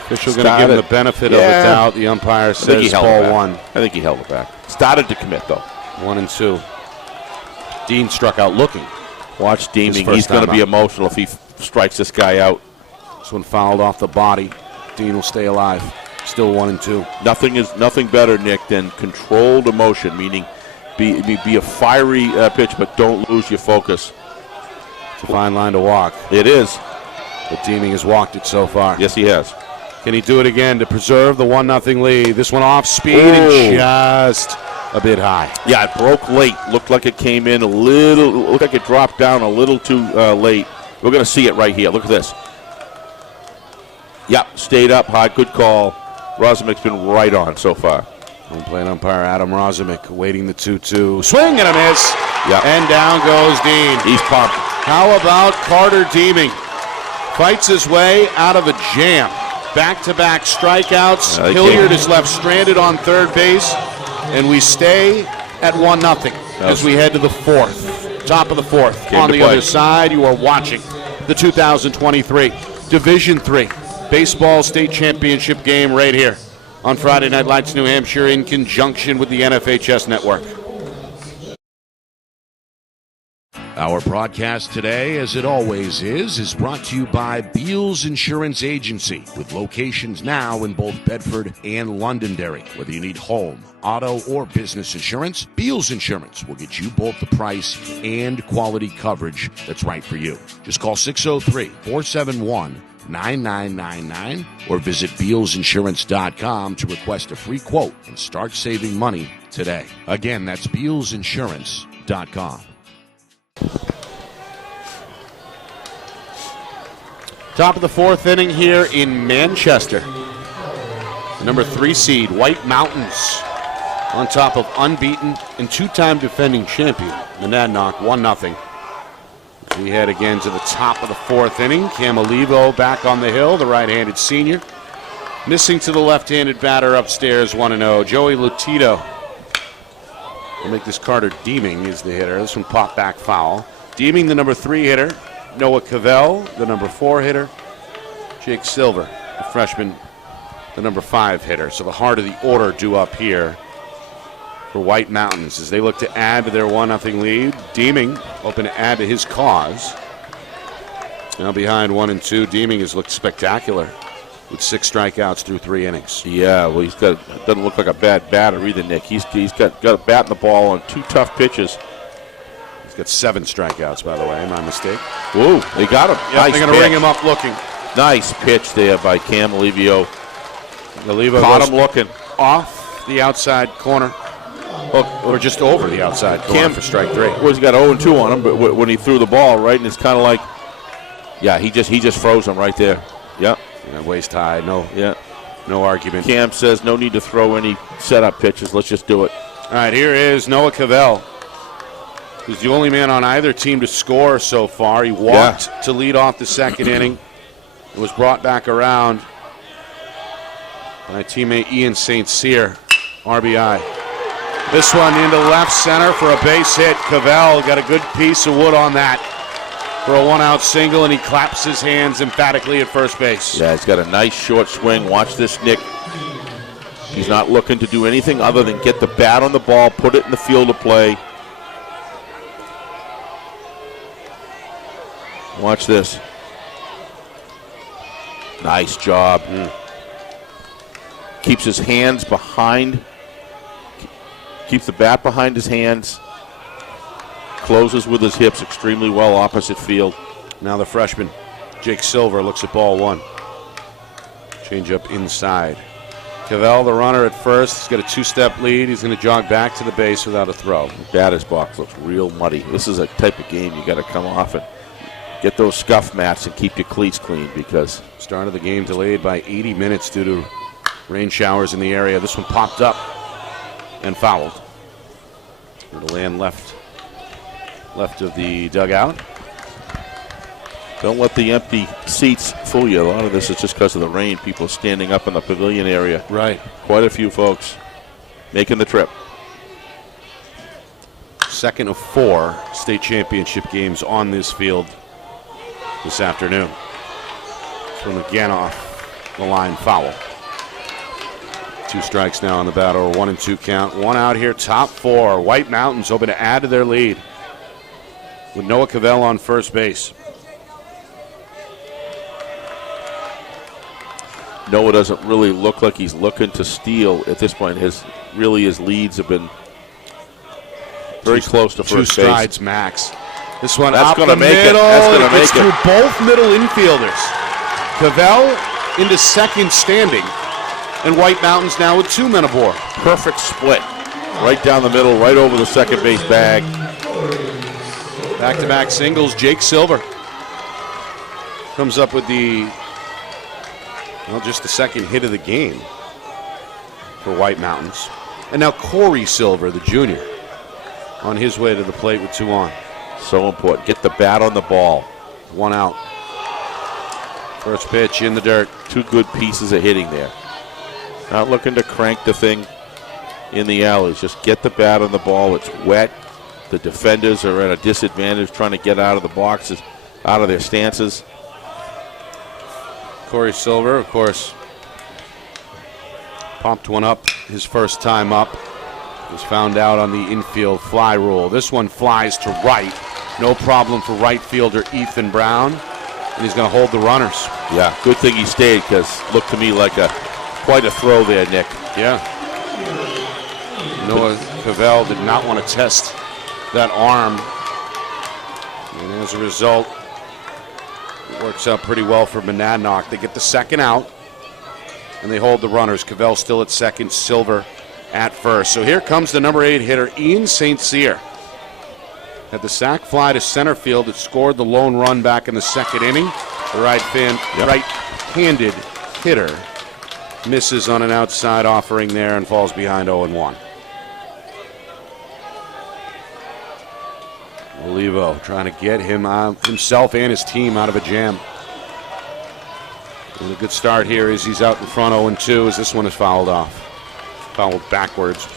Official going to give him the benefit of the doubt. The umpire says ball 1. I think he held it back. Started to commit though. 1-2. Dean struck out looking. Watch Deeming. He's going to be emotional if he strikes this guy out. This one fouled off the body. Dean will stay alive. Still 1-2. Nothing better, Nick, than controlled emotion, meaning be a fiery pitch, but don't lose your focus. It's a fine line to walk. It is. But Deeming has walked it so far. Yes, he has. Can he do it again to preserve the 1-0 lead? This one off speed and just a bit high. Yeah, it broke late. Looked like it came in looked like it dropped down a little too late. We're going to see it right here. Look at this. Yep, stayed up high. Good call. Rosmic's been right on so far. Home plate umpire Adam Rosmic waiting the 2-2. Swing and a miss. Yep. And down goes Dean. He's pumped. How about Carter Deeming? Fights his way out of a jam. Back-to-back strikeouts. Hilliard is left stranded on third base. And we stay at 1-0 as we head to the 4th. Top of the 4th. On the other side, you are watching the 2023 Division III Baseball State Championship game right here on Friday Night Lights New Hampshire in conjunction with the NFHS Network. Our broadcast today, as it always is brought to you by Beals Insurance Agency, with locations now in both Bedford and Londonderry. Whether you need home, auto, or business insurance, Beals Insurance will get you both the price and quality coverage that's right for you. Just call 603-471-9999 or visit BealsInsurance.com to request a free quote and start saving money today. Again, that's BealsInsurance.com. Top of the 4th inning here in Manchester. The number 3 seed, White Mountains, on top of unbeaten and 2-time defending champion, Monadnock, 1-0. We head again to the top of the 4th inning. Cam Olivo back on the hill, the right-handed senior. Missing to the left-handed batter upstairs, 1-0. Joey Lutito will make this. Carter Deeming is the hitter. This one popped back foul. Deeming, the number 3 hitter. Noah Cavell, the number 4 hitter. Jake Silver, the freshman, the number 5 hitter. So the heart of the order due up here for White Mountains as they look to add to their 1-0 lead. Deeming hoping to add to his cause. Now behind 1-2. Deeming has looked spectacular with 6 strikeouts through 3 innings. Yeah, well, doesn't look like a bad batter either, Nick. He's got a bat in the ball on 2 tough pitches. He's got 7 strikeouts, by the way. My mistake. Whoa, they got him. Yep, nice they're going to ring him up looking. Nice pitch there by Cam Olivo. Olivo caught him looking. Off the outside corner. Or just over the outside corner for strike 3. Well, he's got 0-2 on him, but when he threw the ball, right, and it's kind of like Yeah, he just froze him right there. Yep. Yeah, waist high. Yeah. No argument. Cam says no need to throw any setup pitches. Let's just do it. All right, here is Noah Cavell, who's the only man on either team to score so far. He walked to lead off the second inning. It was brought back around by teammate Ian St. Cyr, RBI. This one into left center for a base hit. Cavell got a good piece of wood on that for a one-out single, and he claps his hands emphatically at first base. Yeah, he's got a nice short swing. Watch this, Nick. He's not looking to do anything other than get the bat on the ball, put it in the field of play. Watch this. Nice job. Keeps his hands behind. Keeps the bat behind his hands. Closes with his hips extremely well opposite field. Now the freshman, Jake Silver, looks at ball one. Change up inside. Cavell, the runner at first. He's got a two-step lead. He's going to jog back to the base without a throw. Batter's box looks real muddy. This is a type of game you got to come off and get those scuff mats and keep your cleats clean, because start of the game delayed by 80 minutes due to rain showers in the area. This one popped up and fouled. It'll land left of the dugout. Don't let the empty seats fool you. A lot of this is just because of the rain. People standing up in the pavilion area. Right. Quite a few folks making the trip. Second of 4 state championship games on this field this afternoon. This one again off the line, foul. 2 strikes now on the bat, or 1-2 count. One out here, top 4. White Mountains hoping to add to their lead with Noah Cavell on first base. Noah doesn't really look like he's looking to steal at this point. His leads have been very close to first base. 2 strides max. This one That's up gonna the make middle. it. That's gonna It make gets it. through both middle infielders. Cavell into second standing, and White Mountains now with 2 men aboard. Perfect split. Right down the middle, right over the second base bag. Back-to-back singles. Jake Silver comes up with just the second hit of the game for White Mountains. And now Corey Silver, the junior, on his way to the plate with 2 on. So important. Get the bat on the ball. 1 out. First pitch in the dirt. 2 good pieces of hitting there. Not looking to crank the thing in the alleys. Just get the bat on the ball. It's wet. The defenders are at a disadvantage trying to get out of the boxes, out of their stances. Corey Silver, of course, popped one up his first time up. Was found out on the infield fly rule. This one flies to right. No problem for right fielder Ethan Brown. And he's going to hold the runners. Yeah, good thing he stayed, because looked to me like quite a throw there, Nick. Yeah. Noah Cavell did not want to test that arm. And as a result, it works out pretty well for Monadnock. They get the second out, and they hold the runners. Cavell still at second, Silver at first. So here comes the number 8 hitter, Ian St. Cyr. Had the sac fly to center field that scored the lone run back in the second inning. The right-handed hitter misses on an outside offering there and falls behind 0-1. Olivo trying to get himself and his team out of a jam. And a good start here is he's out in front 0-2 as this one is fouled off. Fouled backwards.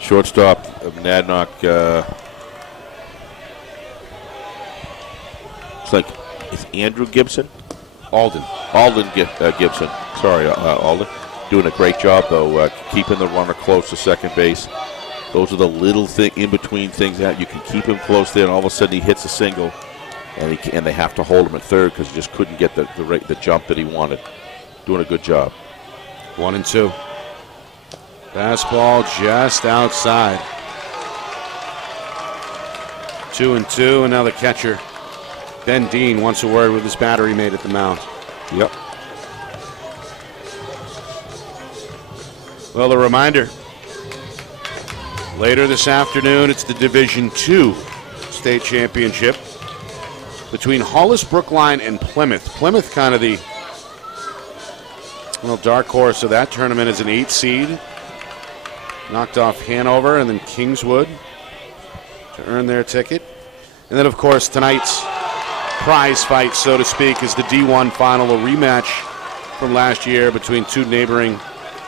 Shortstop of Monadnock. It's Andrew Gibson? Alden Gibson. Sorry, Alden. Doing a great job, though, keeping the runner close to second base. Those are the little in-between things that you can keep him close there, and all of a sudden he hits a single, and they have to hold him at third because he just couldn't get the jump that he wanted. Doing a good job. 1-2. Fastball just outside. 2-2, and now the catcher, Ben Dean, wants a word with his battery mate at the mound. Yep. Well, a reminder. Later this afternoon, it's the Division II state championship between Hollis, Brookline, and Plymouth. Plymouth kind of the dark horse of that tournament as an 8 seed. Knocked off Hanover and then Kingswood to earn their ticket. And then, of course, tonight's prize fight, so to speak, is the D1 final, a rematch from last year between two neighboring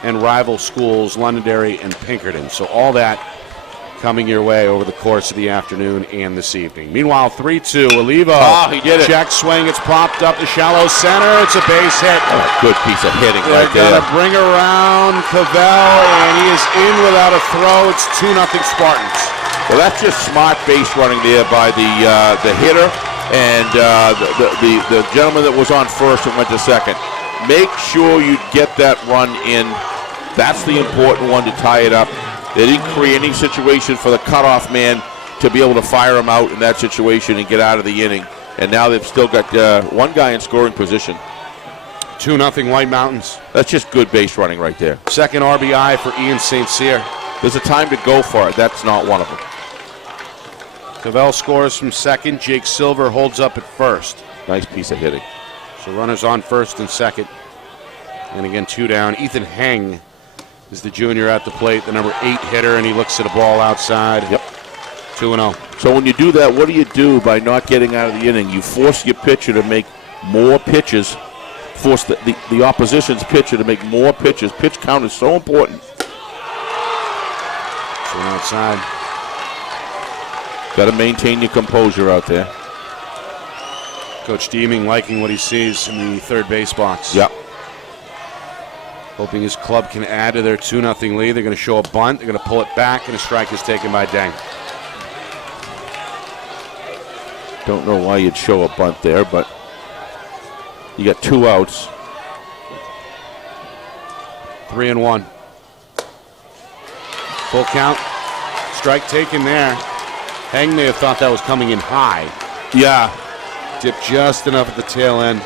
and rival schools, Londonderry and Pinkerton. So all that coming your way over the course of the afternoon and this evening. Meanwhile, 3-2, Olivo. Oh, he did it. Check swing, it's popped up to shallow center. It's a base hit. Oh, good piece of hitting right They're there. going to bring around Cavell, and he is in without a throw. It's 2-0 Spartans. Well, that's just smart base running there by the hitter and the gentleman that was on first and went to second. Make sure you get that run in. That's the important one to tie it up. They didn't create any situation for the cutoff man to be able to fire him out in that situation and get out of the inning. And now they've still got one guy in scoring position. 2-0 White Mountains. That's just good base running right there. Second RBI for Ian St. Cyr. There's a time to go for it. That's not one of them. Cavell scores from second. Jake Silver holds up at first. Nice piece of hitting. So runners on first and second. And again, 2 down. Ethan Heng is the junior at the plate, the number 8 hitter, and he looks at a ball outside. Yep. 2-0. So when you do that, what do you do by not getting out of the inning? You force your pitcher to make more pitches, force the opposition's pitcher to make more pitches. Pitch count is so important. So outside. Got to maintain your composure out there. Coach Deeming liking what he sees in the third base box. Yep. Hoping his club can add to their 2-0 lead. They're going to show a bunt. They're going to pull it back, and a strike is taken by Deng. Don't know why you'd show a bunt there, but you got 2 outs. 3-1. Full count. Strike taken there. Heng may have thought that was coming in high. Yeah. Dipped just enough at the tail end.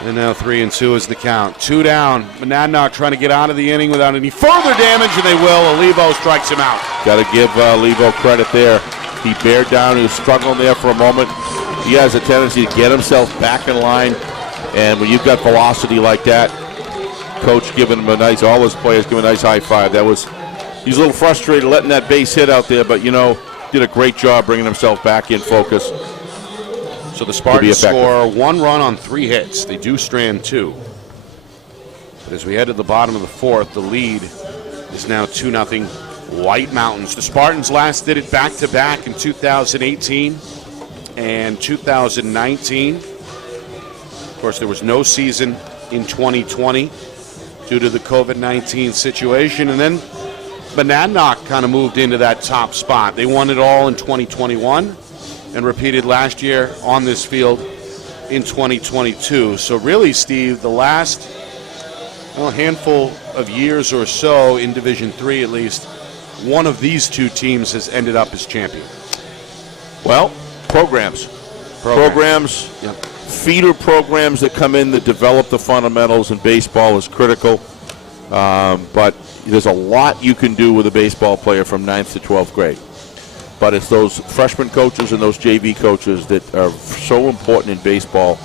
And now 3-2 is the count. 2 down. Monadnock trying to get out of the inning without any further damage, and they will. Olivo strikes him out. Got to give Levo credit there. He bared down. He was struggling there for a moment. He has a tendency to get himself back in line. And when you've got velocity like that, coach giving him a nice, all his players give him a nice high five. He's a little frustrated letting that base hit out there, but, did a great job bringing himself back in focus. So the Spartans score 1 run on 3 hits. They do strand 2. But as we head to the bottom of the 4th, the lead is now 2-0 White Mountains. The Spartans last did it back-to-back in 2018 and 2019. Of course, there was no season in 2020 due to the COVID-19 situation. And then Monadnock kind of moved into that top spot. They won it all in 2021 and repeated last year on this field in 2022. So really, Steve, the last handful of years or so in Division III at least, one of these 2 teams has ended up as champion. Well, programs. Yep. Feeder programs that come in that develop the fundamentals in baseball is critical. But there's a lot you can do with a baseball player from 9th to 12th grade. But it's those freshman coaches and those JV coaches that are so important in baseball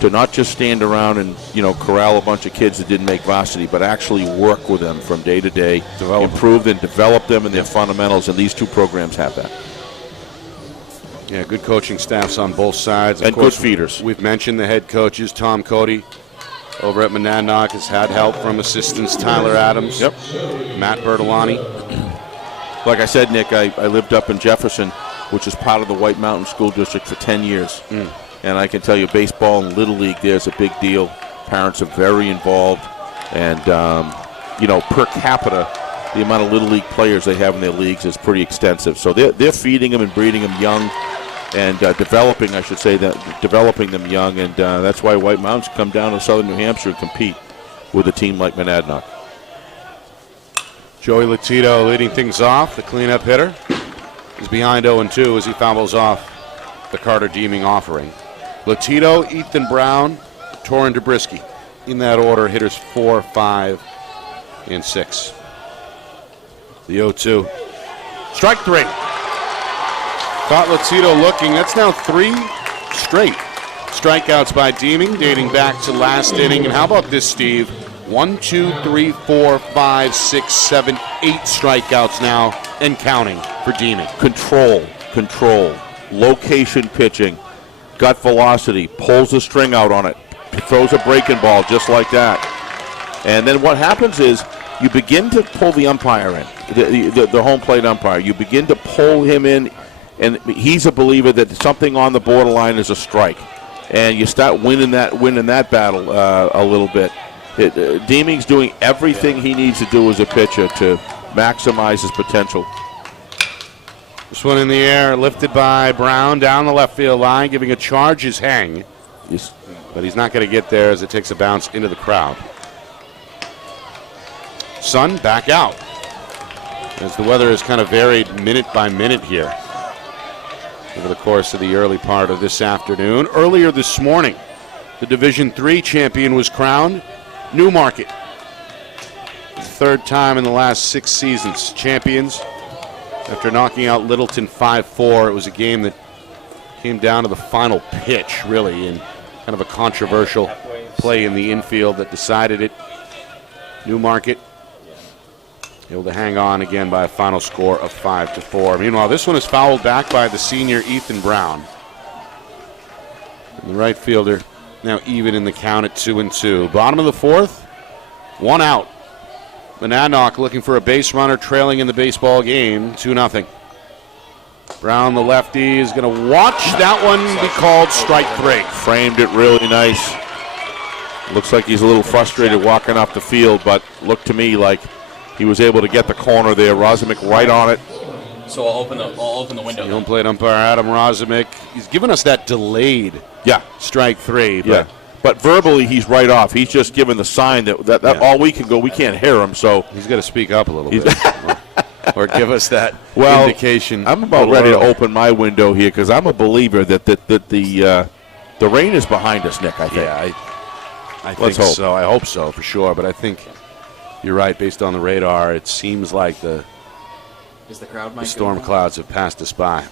to not just stand around and, corral a bunch of kids that didn't make varsity, but actually work with them from day to day, improve and develop them in their fundamentals, and these 2 programs have that. Yeah, good coaching staffs on both sides. And good feeders. We've mentioned the head coaches. Tom Cody over at Monadnock has had help from assistants Tyler Adams, Matt Bertolani. Like I said, Nick, I lived up in Jefferson, which is part of the White Mountain School District, for 10 years. And I can tell you baseball and Little League there's a big deal. Parents are very involved. And, per capita, the amount of Little League players they have in their leagues is pretty extensive. So they're feeding them and breeding them young and developing them young. And that's why White Mountains come down to southern New Hampshire and compete with a team like Monadnock. Joey Latito leading things off. The cleanup hitter is behind 0-2 as he fouls off the Carter Deeming offering. Latito, Ethan Brown, Torrin Dobrisky. In that order, hitters 4, 5, and 6. The 0-2. Strike 3. Lotito looking. That's now 3 straight strikeouts by Deeming, dating back to last inning. And how about this, Steve? 1, 2, 3, 4, 5, 6, 7, 8 strikeouts now and counting for Deeming. Control, location pitching, gut velocity, pulls the string out on it, throws a breaking ball just like that. And then what happens is you begin to pull the umpire in, the home plate umpire. You begin to pull him in, and he's a believer that something on the borderline is a strike. And you start winning that battle a little bit. Deeming's doing everything he needs to do as a pitcher to maximize his potential. This one in the air, lifted by Brown down the left field line, giving a charge's hang. Yes. But he's not going to get there as it takes a bounce into the crowd. Sun back out as the weather has kind of varied minute by minute here over the course of the early part of this afternoon. Earlier this morning, the Division III champion was crowned. Newmarket, the third time in the last 6 seasons, champions after knocking out Littleton 5-4. It was a game that came down to the final pitch, really, and kind of a controversial play in the infield that decided it. Newmarket able to hang on again by a final score of 5-4. Meanwhile, this one is fouled back by the senior Ethan Brown. And the right fielder now even in the count at 2-2. Bottom of the 4th, 1 out. Monadnock looking for a base runner, trailing in the baseball game, 2-0. Brown, the lefty, is going to watch that one be called strike 3. Framed it really nice. Looks like he's a little frustrated walking off the field, but looked to me like he was able to get the corner there. Rosimic right on it. So I'll open the window. The home plate umpire Adam Rosimic. He's given us that delayed strike 3. But But verbally, he's right off. He's just given the sign that all we can go. We can't hear him, so he's got to speak up a little bit, or give us that indication. I'm about ready to open my window here because I'm a believer that the rain is behind us, Nick. I think. Yeah, I think so. I hope so for sure. But I think you're right. Based on the radar, it seems like the storm clouds have passed us by.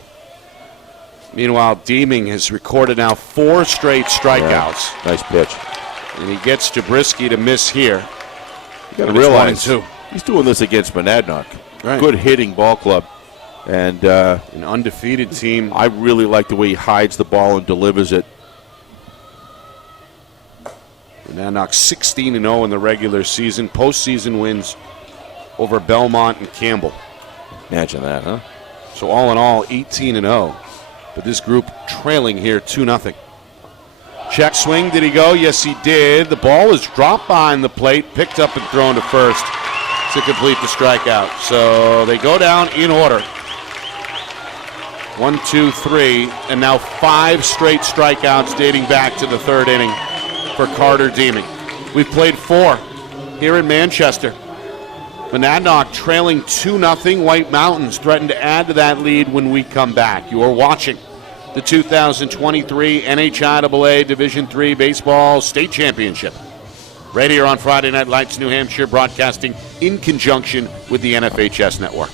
Meanwhile, Deeming has recorded now 4 straight strikeouts. Yeah, nice pitch. And he gets Jabrisky to miss here. You got to realize he's doing this against Monadnock. Right. Good hitting ball club. And an undefeated team. I really like the way he hides the ball and delivers it. Monadnock 16-0 in the regular season. Postseason wins over Belmont and Campbell. Imagine that, huh? So all in all, 18-0. But this group trailing here 2-0. Check swing, did he go? Yes, he did. The ball is dropped behind the plate, picked up and thrown to first to complete the strikeout. So they go down in order. 1, 2, 3, and now 5 straight strikeouts dating back to the 3rd inning for Carter Deeming. We've played 4 here in Manchester. Monadnock trailing 2-0. White Mountains threaten to add to that lead when we come back. You are watching the 2023 NHIAA Division III Baseball State Championship right here on Friday Night Lights, New Hampshire, broadcasting in conjunction with the NFHS Network.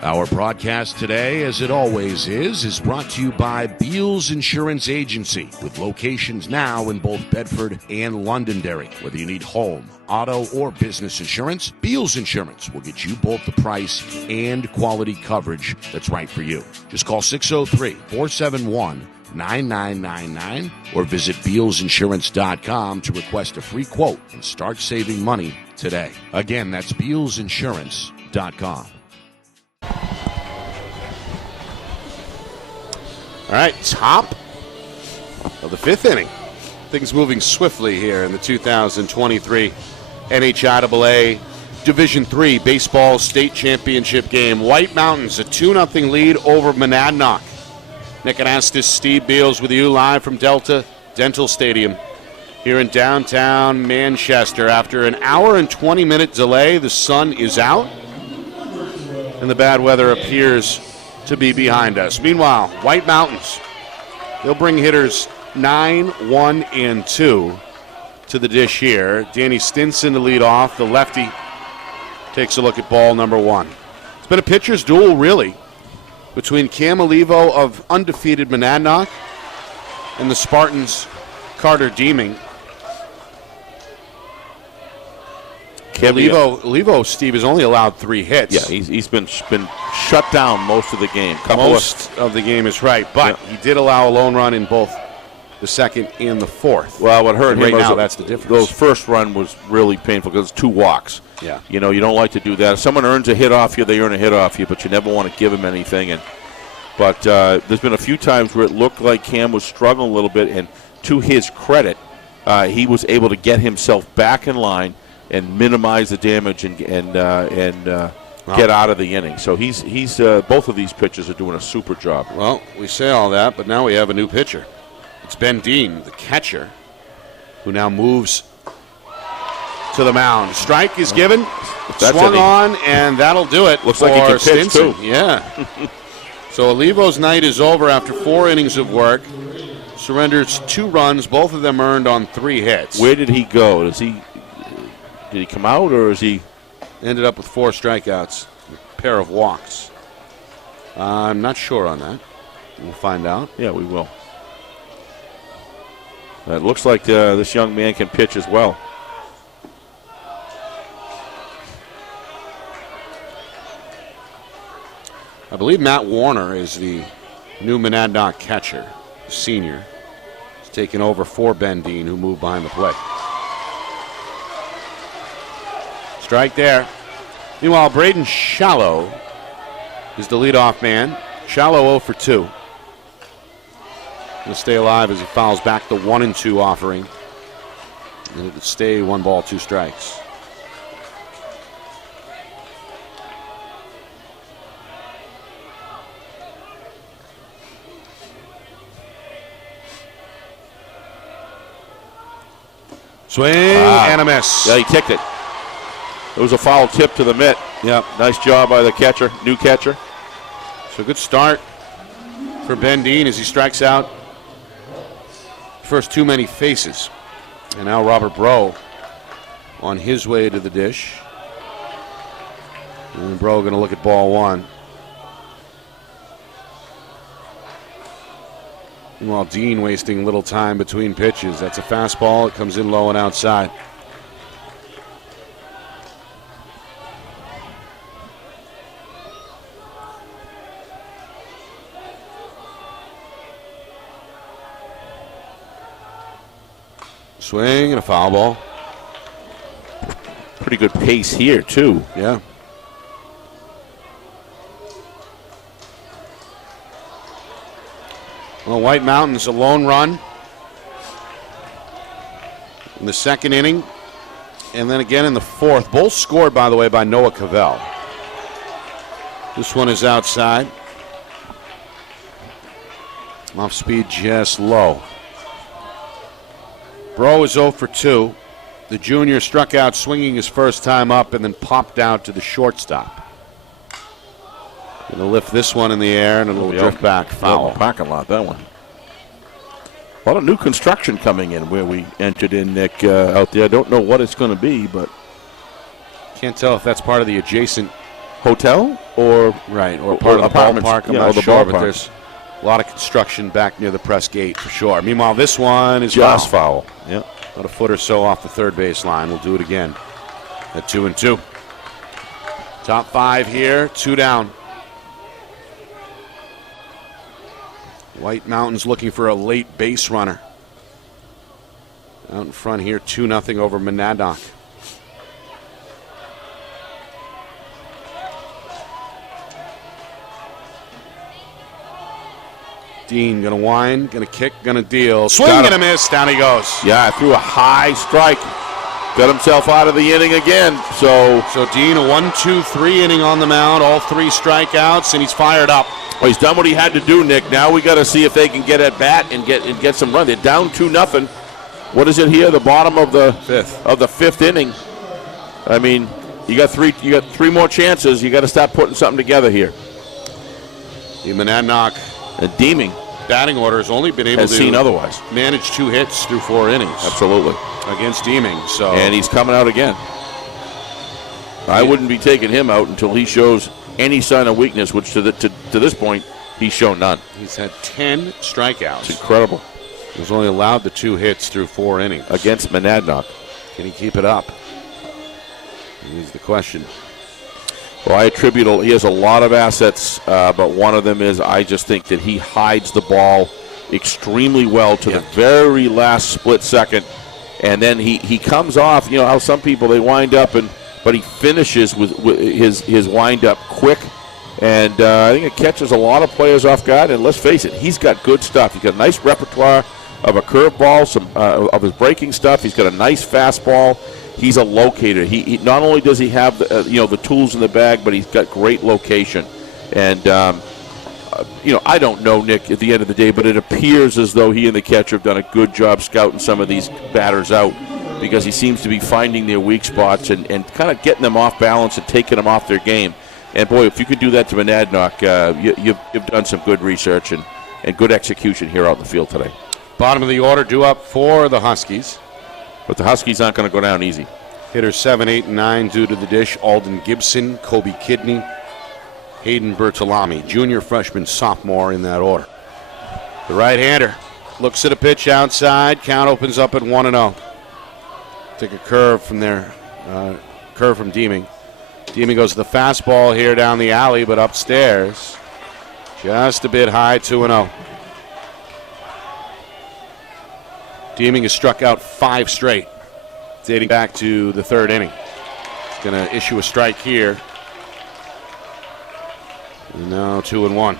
Our broadcast today, as it always is brought to you by Beals Insurance Agency, with locations now in both Bedford and Londonderry. Whether you need home, auto, or business insurance, Beals Insurance will get you both the price and quality coverage that's right for you. Just call 603-471-9999 or visit BealsInsurance.com to request a free quote and start saving money today. Again, that's BealsInsurance.com. All right, top of the 5th inning. Things moving swiftly here in the 2023 NHIAA Division III Baseball State Championship game. White Mountains, a 2-0 lead over Monadnock. Nick Anastas, Steve Beals with you live from Delta Dental Stadium here in downtown Manchester. After an hour and 20-minute delay, the sun is out, and the bad weather appears to be behind us. Meanwhile, White Mountains, they'll bring hitters 9, 1, and 2 to the dish here. Danny Stinson to lead off. The lefty takes a look at ball number 1. It's been a pitcher's duel, really, between Cam Olivo of undefeated Monadnock and the Spartans' Carter Deeming. Olivo, Steve, has only allowed 3 hits. Yeah, he's been shut down most of the game. Most of the game is right, but he did allow a lone run in both the second and the fourth. Well, what hurt him right now, was that's the difference. Those first run was really painful because it's 2 walks. Yeah. You know, you don't like to do that. If someone earns a hit off you, they earn a hit off you, but you never want to give them anything. But there's been a few times where it looked like Cam was struggling a little bit, and to his credit, he was able to get himself back in line and minimize the damage and get out of the inning. So he's both of these pitchers are doing a super job. Well, we say all that, but now we have a new pitcher. It's Ben Dean, the catcher, who now moves to the mound. Strike is given, swung on, and that'll do it. Looks for like he can pitch Stinson. too. Yeah. So Olivo's night is over after 4 innings of work. Surrenders 2 runs, both of them earned on 3 hits. Where did he go? Did he come out, or is he? Ended up with 4 strikeouts, a pair of walks. I'm not sure on that. We'll find out. Yeah, we will. It looks like this young man can pitch as well. I believe Matt Warner is the new Monadnock catcher, senior. He's taken over for Ben Dean, who moved behind the plate. Strike there. Meanwhile, Braden Shallow is the leadoff man. Shallow 0 for 2. Going to stay alive as he fouls back the 1-2 offering. And it would stay 1 ball, 2 strikes. Swing and a miss. Yeah, he ticked it. It was a foul tip to the mitt. Yep. Nice job by the catcher, new catcher. So good start for Ben Dean as he strikes out first too many faces. And now Robert Bro on his way to the dish. And Bro going to look at ball 1. Meanwhile, Dean wasting little time between pitches. That's a fastball. It comes in low and outside. Swing and a foul ball. Pretty good pace here, too. Yeah. Well, White Mountains, a lone run in the second inning, and then again in the fourth. Both scored, by the way, by Noah Cavell. This one is outside. Off speed just low. Bro is 0 for 2. The junior struck out swinging his first time up and then popped out to the shortstop. Going to lift this one in the air and it'll drift back foul. Parking lot, that one. A lot of new construction coming in where we entered in, Nick, out there. I don't know what it's going to be, but can't tell if that's part of the adjacent hotel or right or part of the apartments. ballpark. I'm Yeah, not the sure, ballpark. but there's a lot of construction back near the press gate for sure. Meanwhile, this one is just foul. Yeah, about a foot or so off the third base line. We'll do it again at 2-2. Top 5 here, 2 down. White Mountains looking for a late base runner. Out in front here, 2-0 over Monadnock. Dean gonna wind, gonna kick, gonna deal. Swing and a miss, down he goes. Yeah, threw a high strike. Got himself out of the inning again. So Dean, a 1-2-3 inning on the mound, all 3 strikeouts, and he's fired up. Well, he's done what he had to do, Nick. Now we got to see if they can get at bat and get some run. They're down 2-0. What is it here? The bottom of the fifth inning. I mean, you got 3 more chances. You got to start putting something together here. The Monadnock and Deeming batting order has only been able to manage 2 hits through 4 innings. Absolutely. Against Deeming. So and he's coming out again. I wouldn't be taking him out until he shows any sign of weakness, which to this point he's shown none. He's had 10 strikeouts. It's incredible. He was only allowed the 2 hits through 4 innings. Against Monadnock. Can he keep it up? Is the question. Well, I attribute he has a lot of assets, but one of them is I just think that he hides the ball extremely well to the very last split second, and then he comes off. You know how some people they wind up but he finishes with his wind up quick, and I think it catches a lot of players off guard. And let's face it, he's got good stuff. He's got a nice repertoire of a curveball, some of his breaking stuff. He's got a nice fastball. He's a locator. He not only does he have the tools in the bag, but he's got great location. And I don't know, Nick, at the end of the day, but it appears as though he and the catcher have done a good job scouting some of these batters out, because he seems to be finding their weak spots and kind of getting them off balance and taking them off their game. And boy, if you could do that to Monadnock, you've done some good research and good execution here out in the field today. Bottom of the order due up for the Huskies. But the Huskies aren't going to go down easy. Hitters 7, 8, and 9 due to the dish. Alden Gibson, Kobe Kidney, Hayden Bertolami, junior, freshman, sophomore in that order. The right-hander looks at a pitch outside. Count opens up at 1-0. Take a curve from there. Curve from Deeming. Deeming goes to the fastball here down the alley, but upstairs. Just a bit high, 2-0. Deeming has struck out 5 straight, dating back to the 3rd inning. He's going to issue a strike here. And now 2-1.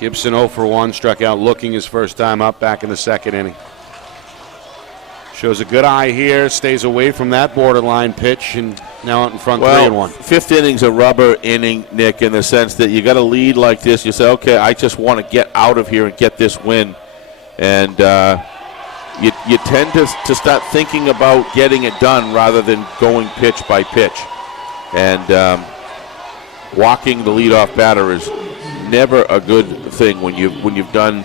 Gibson 0 for 1, struck out looking his first time up back in the 2nd inning. Shows a good eye here, stays away from that borderline pitch, and now out in front 3-1. 5th inning's a rubber inning, Nick, in the sense that you got a lead like this. You say, okay, I just want to get out of here and get this win. And you tend to start thinking about getting it done rather than going pitch by pitch. And walking the leadoff batter is never a good thing when you've done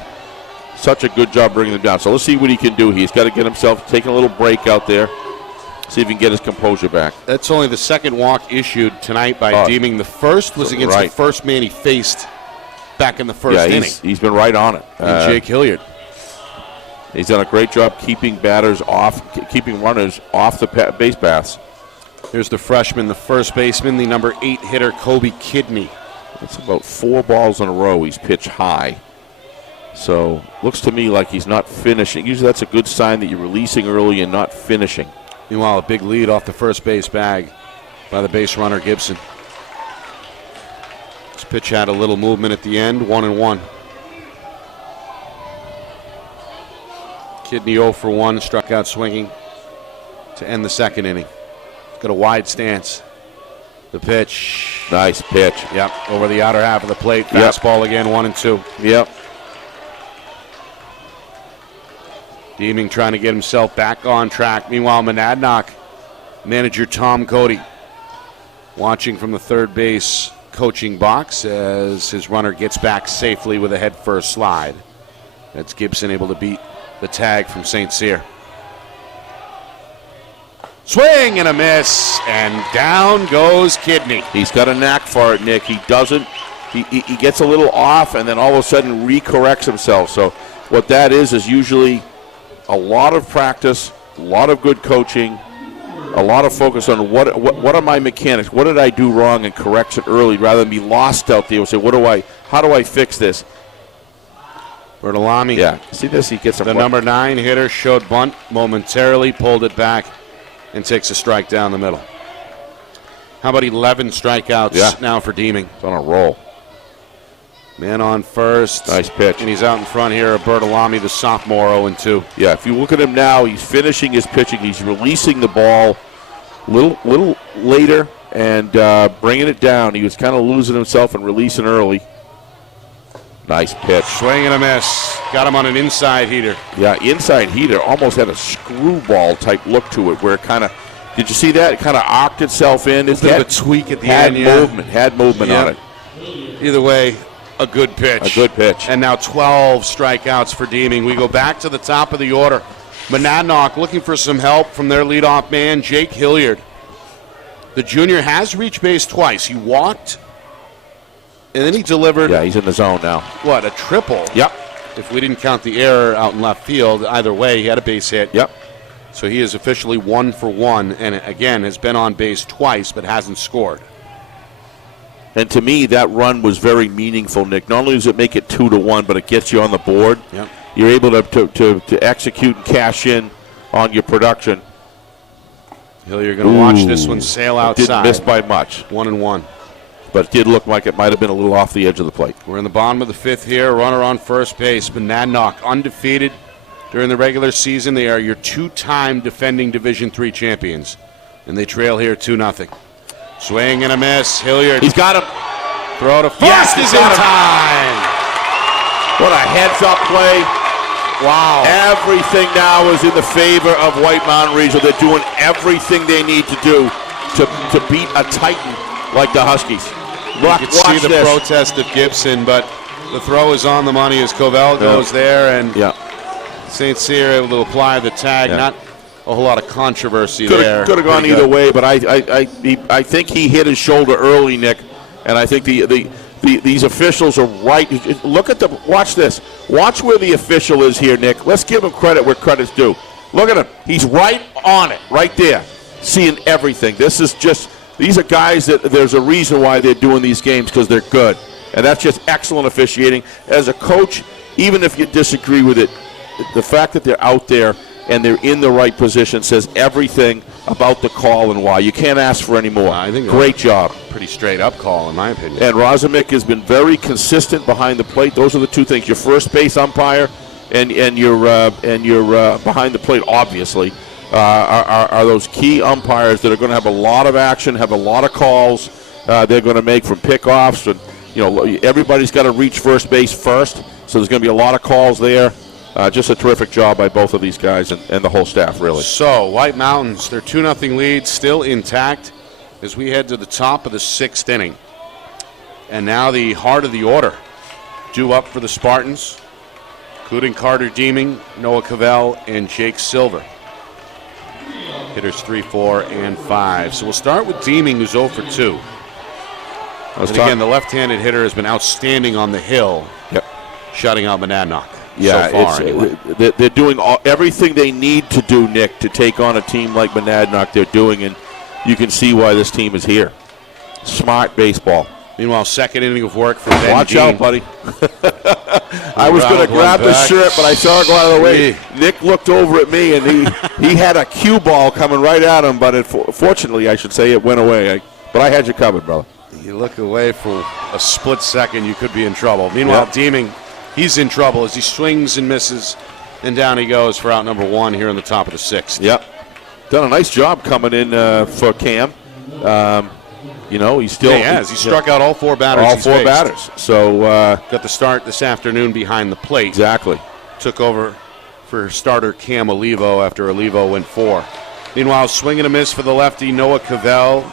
such a good job bringing them down. So let's see what he can do. He's got to get himself taking a little break out there, see if he can get his composure back. That's only the 2nd walk issued tonight by Deeming. The first was against the first man he faced back in the 1st inning. He's been right on it. Jake Hilliard. He's done a great job keeping runners off the base paths. Here's the freshman, the first baseman, the number 8 hitter, Kobe Kidney. That's about 4 balls in a row he's pitched high. So looks to me like he's not finishing. Usually that's a good sign that you're releasing early and not finishing. Meanwhile, a big lead off the first base bag by the base runner, Gibson. This pitch had a little movement at the end, 1-1. Kidney 0 for 1, struck out swinging to end the 2nd inning. Got a wide stance. The pitch. Nice pitch. Yep, over the outer half of the plate. Fastball again, 1-2. Yep. Deeming trying to get himself back on track. Meanwhile, Monadnock manager Tom Cody watching from the 3rd base coaching box as his runner gets back safely with a head-first slide. That's Gibson able to beat the tag from St. Cyr. Swing and a miss, and down goes Kidney. He's got a knack for it, Nick. He gets a little off and then all of a sudden recorrects himself. So what that is usually a lot of practice, a lot of good coaching, a lot of focus on what are my mechanics, what did I do wrong, and corrects it early rather than be lost out there and say, how do I fix this? Bertolami. Yeah, see this? He gets the number 9 hitter showed bunt momentarily, pulled it back, and takes a strike down the middle. How about 11 strikeouts now for Deeming? It's on a roll. Man on first. Nice pitch. And he's out in front here of Bertolami, the sophomore, 0-2. Yeah, if you look at him now, he's finishing his pitching. He's releasing the ball a little later and bringing it down. He was kind of losing himself and releasing early. Nice pitch. Swing and a miss. Got him on an inside heater. Yeah, inside heater. Almost had a screwball type look to it where it kind of, did you see that? It kind of arced itself in. It's a tweak at the end. Had movement on it. Either way, a good pitch. A good pitch. And now 12 strikeouts for Deeming. We go back to the top of the order. Monadnock looking for some help from their leadoff man, Jake Hilliard. The junior has reached base twice. He walked, and then he delivered. Yeah, he's in the zone now. What, a triple? Yep. If we didn't count the error out in left field, either way, he had a base hit. Yep. So he is officially 1 for 1, and again has been on base twice, but hasn't scored. And to me, that run was very meaningful, Nick. Not only does it make it 2-1, but it gets you on the board. Yep. You're able to execute and cash in on your production. Hilliard going to watch this one sail outside. Didn't miss by much. 1-1. But it did look like it might have been a little off the edge of the plate. We're in the bottom of the 5th here. Runner on first base. Monadnock undefeated during the regular season. They are your 2-time defending Division III champions. And they trail here 2-0. Swing and a miss. Hilliard. He's got him. Throw to first Yes, is in time. What a heads-up play. Wow. Everything now is in the favor of White Mountain Regional. They're doing everything they need to do to beat a Titan like the Huskies. You can see the protest of Gibson, but the throw is on the money as Covell goes there, and St. Cyr able to apply the tag. Not a whole lot of controversy there. Could have gone either way, but I think he hit his shoulder early, Nick, and I think these officials are right. Look at watch this. Watch where the official is here, Nick. Let's give him credit where credit's due. Look at him. He's right on it, right there, seeing everything. These are guys that there's a reason why they're doing these games, because they're good. And that's just excellent officiating. As a coach, even if you disagree with it, the fact that they're out there and they're in the right position says everything about the call and why. You can't ask for any more. I think great job. Pretty straight up call, in my opinion. And Rozumic has been very consistent behind the plate. Those are the two things: your first base umpire and your behind the plate, obviously, are those key umpires that are going to have a lot of action, have a lot of calls. They're going to make from pickoffs, and everybody's got to reach first base first. So there's going to be a lot of calls there. Just a terrific job by both of these guys and the whole staff, really. So, White Mountains, their 2-0 lead still intact as we head to the top of the 6th inning. And now the heart of the order due up for the Spartans, including Carter Deeming, Noah Cavell, and Jake Silver. Hitters 3, 4, and 5. So we'll start with Deeming, who's 0 for 2. And again, the left-handed hitter has been outstanding on the hill, shutting out Monadnock. Yeah, so far, anyway. They're doing everything they need to do, Nick, to take on a team like Monadnock. They're doing, and you can see why this team is here. Smart baseball. Meanwhile, second inning of work for Ben Watch Dean. out, buddy. I was going to grab the shirt, but I saw it go out of the way. Nick looked over at me, and he had a cue ball coming right at him, but fortunately, I should say, it went away. But I had you covered, brother. You look away for a split second, you could be in trouble. Meanwhile, Deeming, he's in trouble as he swings and misses, and down he goes for out number 1 here in the top of the 6th. Yep. Done a nice job coming in for Cam. He still he has. He struck out all 4 batters. All 4 batters. So got the start this afternoon behind the plate. Exactly. Took over for starter Cam Olivo after Olivo went 4. Meanwhile, swing and a miss for the lefty Noah Cavell,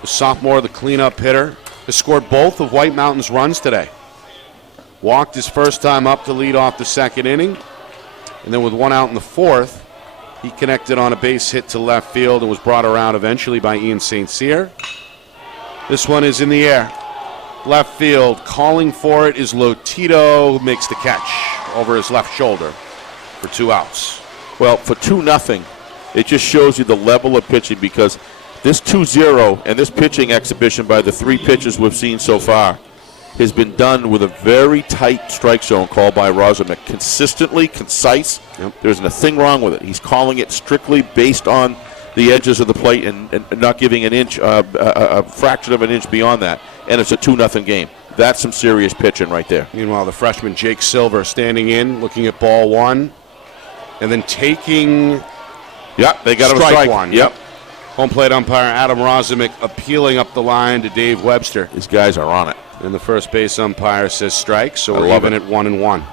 the sophomore, the cleanup hitter, has scored both of White Mountain's runs today. Walked his first time up to lead off the 2nd inning, and then with 1 out in the 4th, he connected on a base hit to left field and was brought around eventually by Ian St. Cyr. This one is in the air. Left field, calling for it is Lotito, who makes the catch over his left shoulder for 2 outs. Well, for 2-0, it just shows you the level of pitching, because this 2-0 and this pitching exhibition by the 3 pitchers we've seen so far has been done with a very tight strike zone called by Rozumic. Consistently, concise. There isn't a thing wrong with it. He's calling it strictly based on the edges of the plate and not giving an inch, a fraction of an inch beyond that. And it's a 2-0 game. That's some serious pitching right there. Meanwhile, the freshman Jake Silver standing in, looking at ball 1, and then taking they got him strike 1. Yep. Home plate umpire Adam Rozumic appealing up the line to Dave Webster. These guys are on it. And the first base umpire says strike, so we're even at 1-1.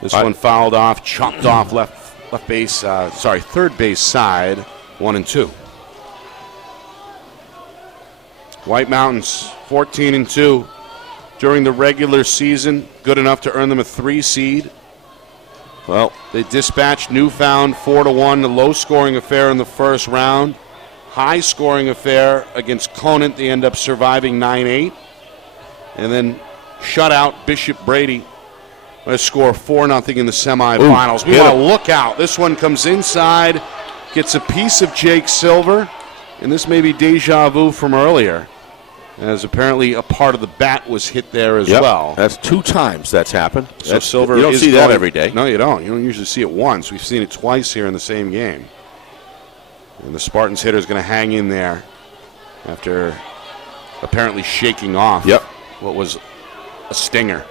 This one fouled off, chopped off third base side, 1-2. White Mountains, 14-2 during the regular season, good enough to earn them a 3 seed. Well, they dispatched Newfound 4-1, a low-scoring affair in the first round. high-scoring affair against Conant. They end up surviving 9-8. And then shut out Bishop Brady. They score 4-0 in the semifinals. Meanwhile, look out. This one comes inside, gets a piece of Jake Silver, and this may be deja vu from earlier, as apparently a part of the bat was hit there as well. That's 2 times that's happened. So Silver, you don't see that every day. No, you don't. You don't usually see it once. We've seen it twice here in the same game. And the Spartans hitter is going to hang in there after apparently shaking off what was a stinger.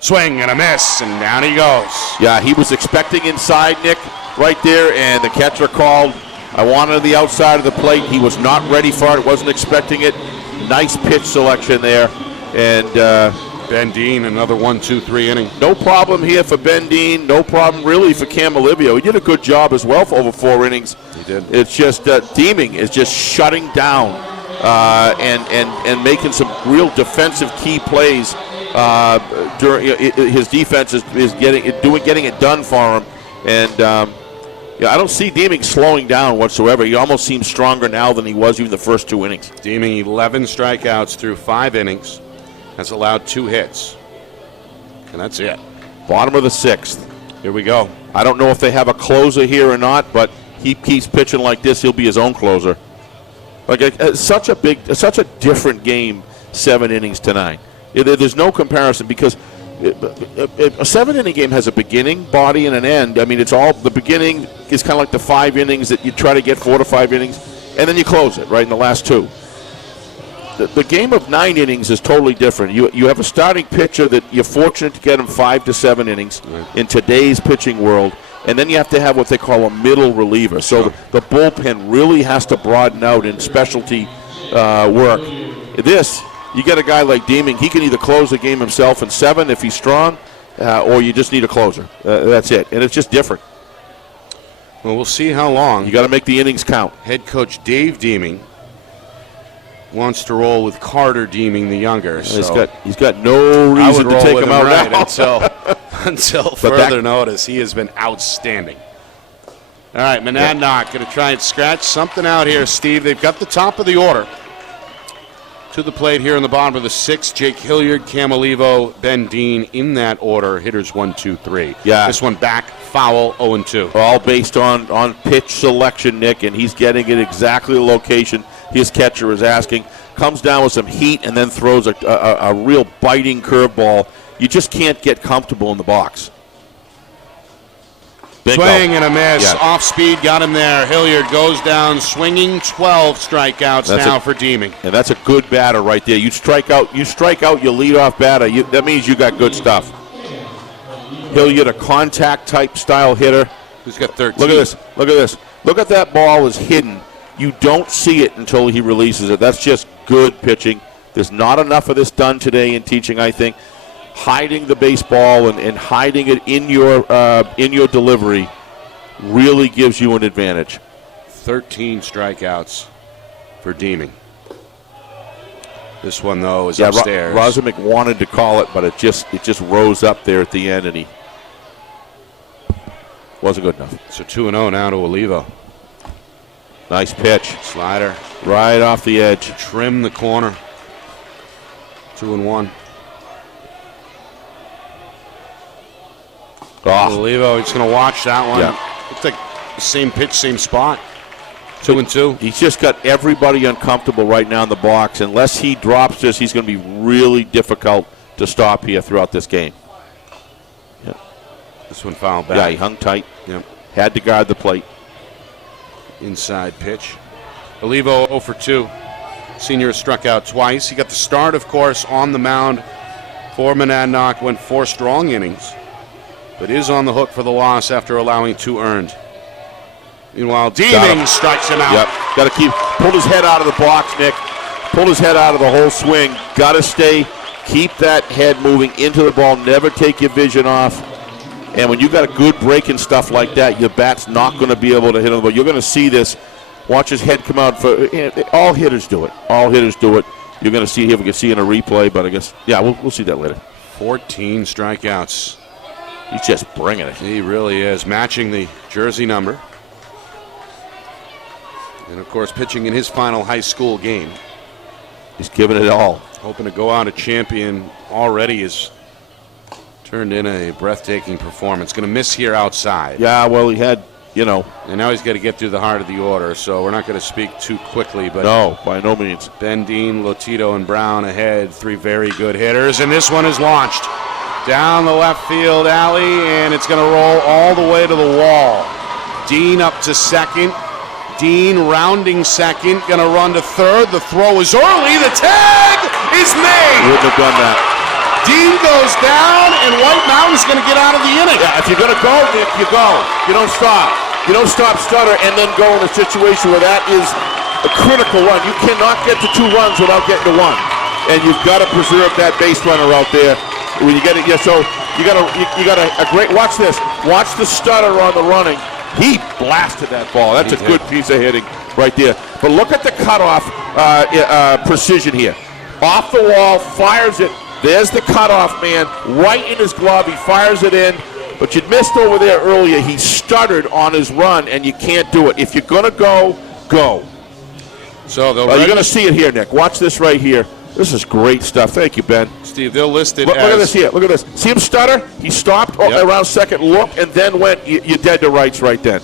Swing and a miss, and down he goes. Yeah, he was expecting inside, Nick, right there, and the catcher called, I wanted the outside of the plate. He was not ready for it, wasn't expecting it. Nice pitch selection there. And Ben Dean, another 1-2-3 inning. No problem here for Ben Dean. No problem really for Cam Olivio. He did a good job as well for over 4 innings. He did. It's just Deeming is just shutting down and making some real defensive key plays. During his defense is getting it done for him, and I don't see Deeming slowing down whatsoever. He almost seems stronger now than he was even the first 2 innings. Deeming 11 strikeouts through 5 innings, has allowed 2 hits, and that's it. Bottom of the 6th. Here we go. I don't know if they have a closer here or not, but he keeps pitching like this, he'll be his own closer. Like such a different game, 7 innings to 9. There's no comparison because a 7-inning game has a beginning, body, and an end. I mean, it's all the beginning is kind of like the 5 innings that you try to get 4 to 5 innings, and then you close it right in the last 2. The game of 9 innings is totally different. You have a starting pitcher that you're fortunate to get him 5 to 7 innings in today's pitching world, and then you have to have what they call a middle reliever. So the bullpen really has to broaden out in specialty work. You get a guy like Deeming, he can either close the game himself in 7 if he's strong, or you just need a closer. That's it. And it's just different. Well, we'll see how long. You got to make the innings count. Head coach Dave Deeming wants to roll with Carter Deeming the younger. So he's got no reason to take him out now. until further notice. He has been outstanding. All right, Monadnock going to try and scratch something out here, Steve. They've got the top of the order. To the plate here in the bottom of the 6th, Jake Hilliard, Cam Olivo, Ben Dean in that order. Hitters 1, 2, 3. Yeah. This one back, foul, 0-2. All based on pitch selection, Nick, and he's getting it exactly the location his catcher is asking. Comes down with some heat and then throws a real biting curveball. You just can't get comfortable in the box. Swing and a miss. Off speed, got him there. Hilliard goes down swinging. 12 strikeouts for Deeming. And that's a good batter right there. You strike out your leadoff batter. That means you got good stuff. Hilliard, a contact type style hitter. Who's got 13? Look at this. Look at that ball is hidden. You don't see it until he releases it. That's just good pitching. There's not enough of this done today in teaching, I think. Hiding the baseball and hiding it in your delivery really gives you an advantage. 13 strikeouts for Deeming. This one, though, is upstairs. Rozumic wanted to call it, but it just rose up there at the end, and he wasn't good enough. So 2-0 now to Olivo. Nice pitch. Slider. Right off the edge. Trim the corner. 2-1. Olivo, he's going to watch that one. Yeah. Looks like the same pitch, same spot. 2-2. He's just got everybody uncomfortable right now in the box. Unless he drops this, he's going to be really difficult to stop here throughout this game. Yep. This one fouled back. Yeah, he hung tight. Yep. Had to guard the plate. Inside pitch. Olivo 0 for 2. Senior struck out twice. He got the start, of course, on the mound for Monadnock. Went 4 strong innings, but is on the hook for the loss after allowing 2 earned. Meanwhile, Deeming strikes him out. Yep. Got to pulled his head out of the box, Nick. Pulled his head out of the whole swing. Got to keep that head moving into the ball. Never take your vision off. And when you got a good break and stuff like that, your bat's not going to be able to hit on the ball. You're going to see this. Watch his head come out. All hitters do it. All hitters do it. You're going to see here. We can see in a replay, but I guess, we'll see that later. 14 strikeouts. He's just bringing it. He really is. Matching the jersey number. And, of course, pitching in his final high school game. He's giving it all. Hoping to go out a champion already has turned in a breathtaking performance. Going to miss here outside. Yeah, well, he had, And now he's got to get through the heart of the order, so we're not going to speak too quickly. But no, by no means. Ben Dean, Lotito, and Brown ahead. 3 very good hitters, and this one is launched down the left field alley, and it's going to roll all the way to the wall. Dean up to second. Dean rounding second, going to run to third. The throw is early. The tag is made. Wouldn't have done that. Dean goes down, and White Mountain's going to get out of the inning. Yeah, if you're going to go, Nick, you go. You don't stop. You don't stop, stutter, and then go in a situation where that is a critical run. You cannot get to 2 runs without getting to 1, and you've got to preserve that base runner out there. When you get it, so you got a great. Watch this. Watch the stutter on the running. He blasted that ball. That's a good piece of hitting right there. But look at the cutoff precision here. Off the wall, fires it. There's the cutoff man, right in his glove. He fires it in. But you missed over there earlier. He stuttered on his run, and you can't do it. If you're going to go, go. So you're going to see it here, Nick. Watch this right here. This is great stuff. Thank you, Ben. Steve, they'll list it Look as... at this here. Look at this. See him stutter? He stopped around second, look, and then went. You're dead to rights right then.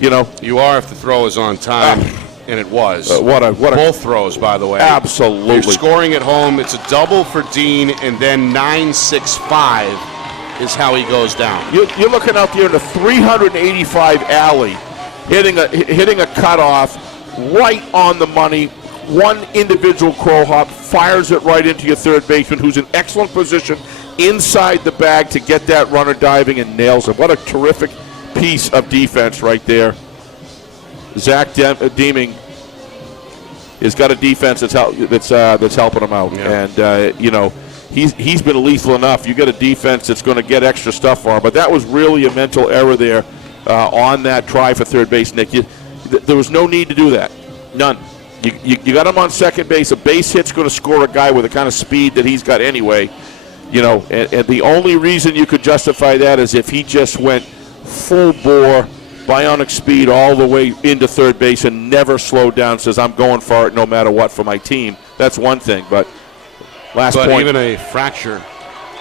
You are if the throw is on time, and it was. Both throws, by the way. Absolutely. You're scoring at home. It's a double for Dean, and then 9-6-5 is how he goes down. You're looking out there in the 385 alley, hitting a cutoff right on the money. One individual crow hop fires it right into your third baseman, who's in excellent position inside the bag to get that runner diving and nails him. What a terrific piece of defense right there. Zach Deeming has got a defense that's helping him out, and he's been lethal enough. You get a defense that's going to get extra stuff for him, but that was really a mental error there on that try for third base, Nick. There was no need to do that. None. You got him on second base. A base hit's going to score a guy with the kind of speed that he's got anyway. And the only reason you could justify that is if he just went full bore, bionic speed all the way into third base and never slowed down, says I'm going for it no matter what for my team. That's one thing, but point. Even a fracture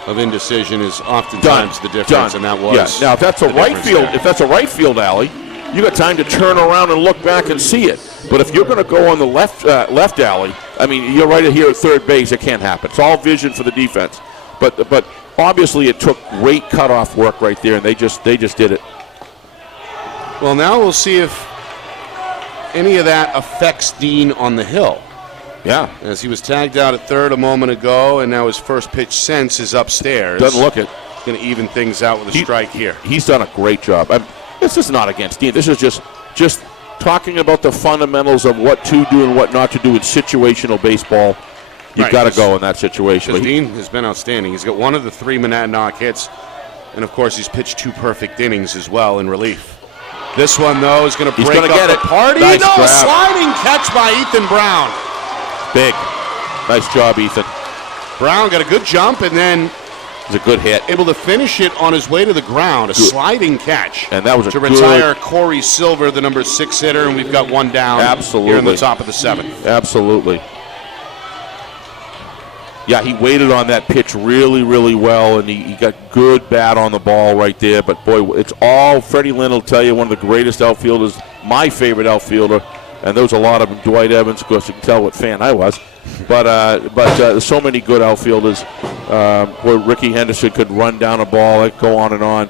of indecision is oftentimes the difference, and that was. Now if that's a right field alley, you got time to turn around and look back and see it. But if you're going to go on the left alley, I mean, you're right here at third base. It can't happen. It's all vision for the defense. But obviously it took great cutoff work right there, and they just did it. Well, now we'll see if any of that affects Dean on the hill. Yeah. As he was tagged out at third a moment ago, and now his first pitch sense is upstairs. Doesn't look it. Going to even things out with a strike here. He's done a great job. This is not against Dean. This is just talking about the fundamentals of what to do and what not to do in situational baseball. You've got to go in that situation. Because Dean has been outstanding. He's got one of the 3 Monadnock hits, and of course he's pitched 2 perfect innings as well in relief. This one, though, is going to break up the party. Nice grab. A sliding catch by Ethan Brown. Big. Nice job, Ethan. Brown got a good jump, and then it was a good hit. Able to finish it on his way to the ground. Sliding catch. And that was to retire Corey Silver, the number 6 hitter, and we've got one down here in the top of the 7th. Absolutely. Yeah, he waited on that pitch really, really well, and he got good bat on the ball right there. But, boy, it's all Freddie Lynn will tell you, one of the greatest outfielders, my favorite outfielder, and there was a lot of them. Dwight Evans, of course, you can tell what fan I was. But there's so many good outfielders where Ricky Henderson could run down a ball, go on and on.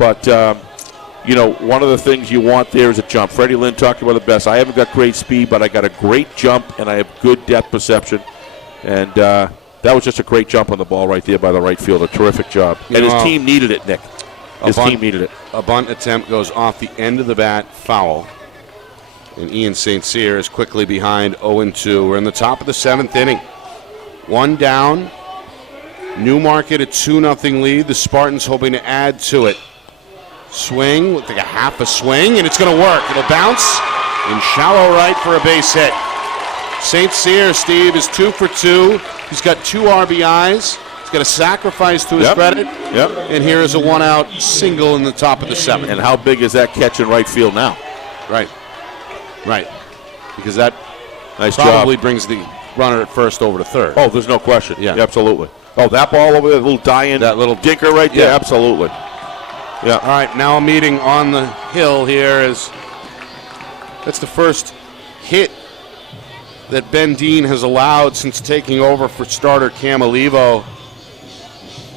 But, one of the things you want there is a jump. Freddie Lynn talked about the best. I haven't got great speed, but I got a great jump, and I have good depth perception. And that was just a great jump on the ball right there by the right fielder. Terrific job. And his team needed it, Nick. His team needed it. A bunt attempt goes off the end of the bat, foul. And Ian St. Cyr is quickly behind 0-2. We're in the top of the 7th inning. One down. Newmarket a 2-0 lead. The Spartans hoping to add to it. Swing, looked like a half a swing, and it's going to work. It'll bounce in shallow right for a base hit. St. Cyr, Steve, is 2 for 2. He's got 2 RBIs. He's got a sacrifice to his credit. Yep. And here is a 1-out single in the top of the 7th. And how big is that catch in right field now? Right. because that Nice probably job. brings the runner at first over to third. Oh, there's no question. Yeah. Absolutely. Oh, that ball over there, little die-in. That little dinker right there. Yeah. Absolutely. Yeah. All right, now a meeting on the hill here is that's the first hit that Ben Dean has allowed since taking over for starter Cam Olivo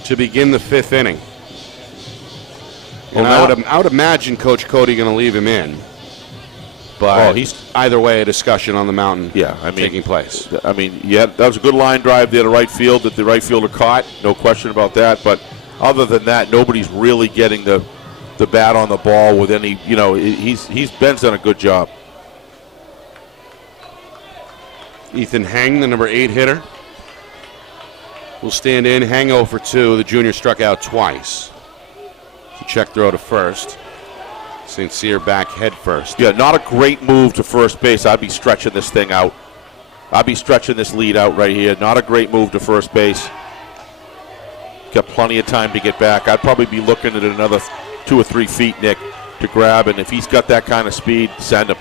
to begin the fifth inning. And I would imagine Coach Cody going to leave him in. But he's either way, a discussion on the mountain taking place. That was a good line drive there to right field that the right fielder caught. No question about that. But other than that, nobody's really getting the bat on the ball with any, Ben's done a good job. Ethan Heng, the number 8 hitter, will stand in. Heng 0 for 2. The junior struck out twice. The check throw to first. St. Cyr back head first. Yeah, not a great move to first base. I'd be stretching this thing out. I'd be stretching this lead out right here. Not a great move to first base. Got plenty of time to get back. I'd probably be looking at another 2 or 3 feet, Nick, to grab. And if he's got that kind of speed, send him.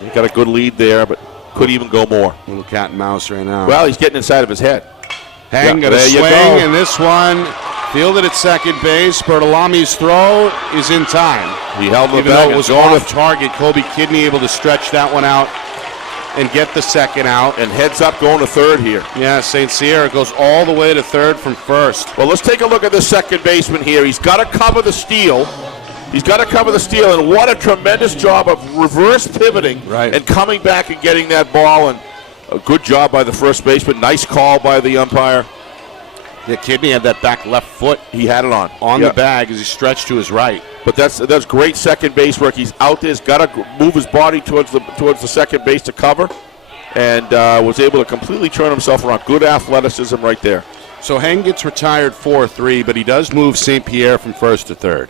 He got a good lead there, but could even go more. Little cat and mouse right now. Well, he's getting inside of his head. Heng got a swing, and this one fielded at second base. Bertolami's throw is in time. He held the Even bag. though it was off target, Kobe Kidney able to stretch that one out and get the second out. And heads up going to third here. Yeah, St. Cyr goes all the way to third from first. Well, let's take a look at the second baseman here. He's got to cover the steal. And what a tremendous job of reverse pivoting and coming back and getting that ball. And a good job by the first baseman. Nice call by the umpire. Yeah, Kidney had that back left foot. He had it on the bag as he stretched to his right. But that's great second base work. He's out there. He's got to move his body towards the second base to cover, and was able to completely turn himself around. Good athleticism right there. So Heng gets retired 4-3, but he does move St. Pierre from first to third.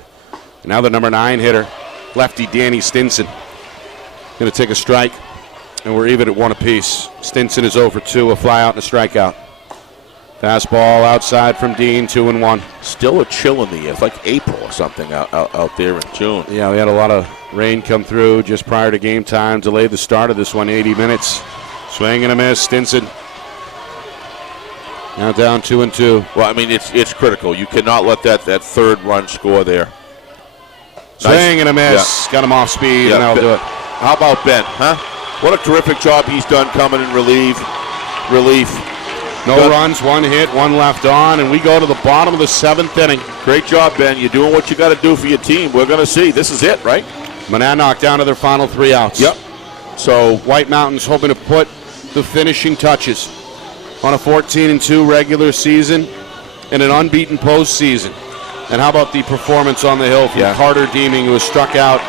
And now the number 9 hitter, lefty Danny Stinson, going to take a strike, and we're even at 1 apiece. Stinson is 0 for 2, a fly out and a strikeout. Fastball outside from Dean, 2-1. Still a chill in the air. It's like April or something out there in June. Yeah, we had a lot of rain come through just prior to game time. Delayed the start of this one 80 minutes. Swing and a miss. Stinson now down 2-2. Well, it's critical. You cannot let that third run score there. Swing and a miss. Yeah. Got him off speed, and that'll do it. How about Ben, huh? What a terrific job he's done coming in relief. No runs, 1 hit, 1 left on, and we go to the bottom of the 7th inning. Great job, Ben. You're doing what you got to do for your team. We're going to see. This is it, right? Monadnock down to their final 3 outs. Yep. So White Mountains hoping to put the finishing touches on a 14-2 regular season and an unbeaten postseason. And how about the performance on the hill from Carter Deeming, who was struck out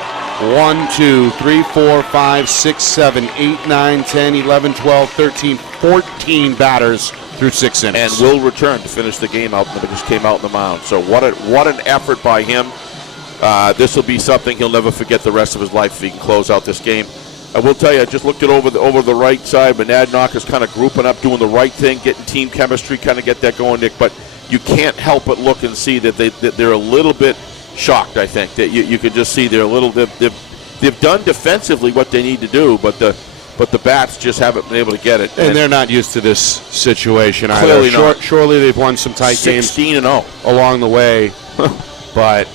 1, 2, 3, 4, 5, 6, 7, 8, 9, 10, 11, 12, 13, 14 batters through 6 innings. And will return to finish the game out. It just came out on the mound. So what an effort by him. This will be something he'll never forget the rest of his life if he can close out this game. I will tell you, I just looked it over the right side. Monadnock is kind of grouping up, doing the right thing, getting team chemistry, kind of get that going, Nick. But you can't help but look and see that they're a little bit shocked. I think that you can just see they're a little. They've done defensively what they need to do, but the bats just haven't been able to get it. And they're not used to this situation either. Clearly not. Surely they've won some tight games 16-0 along the way, but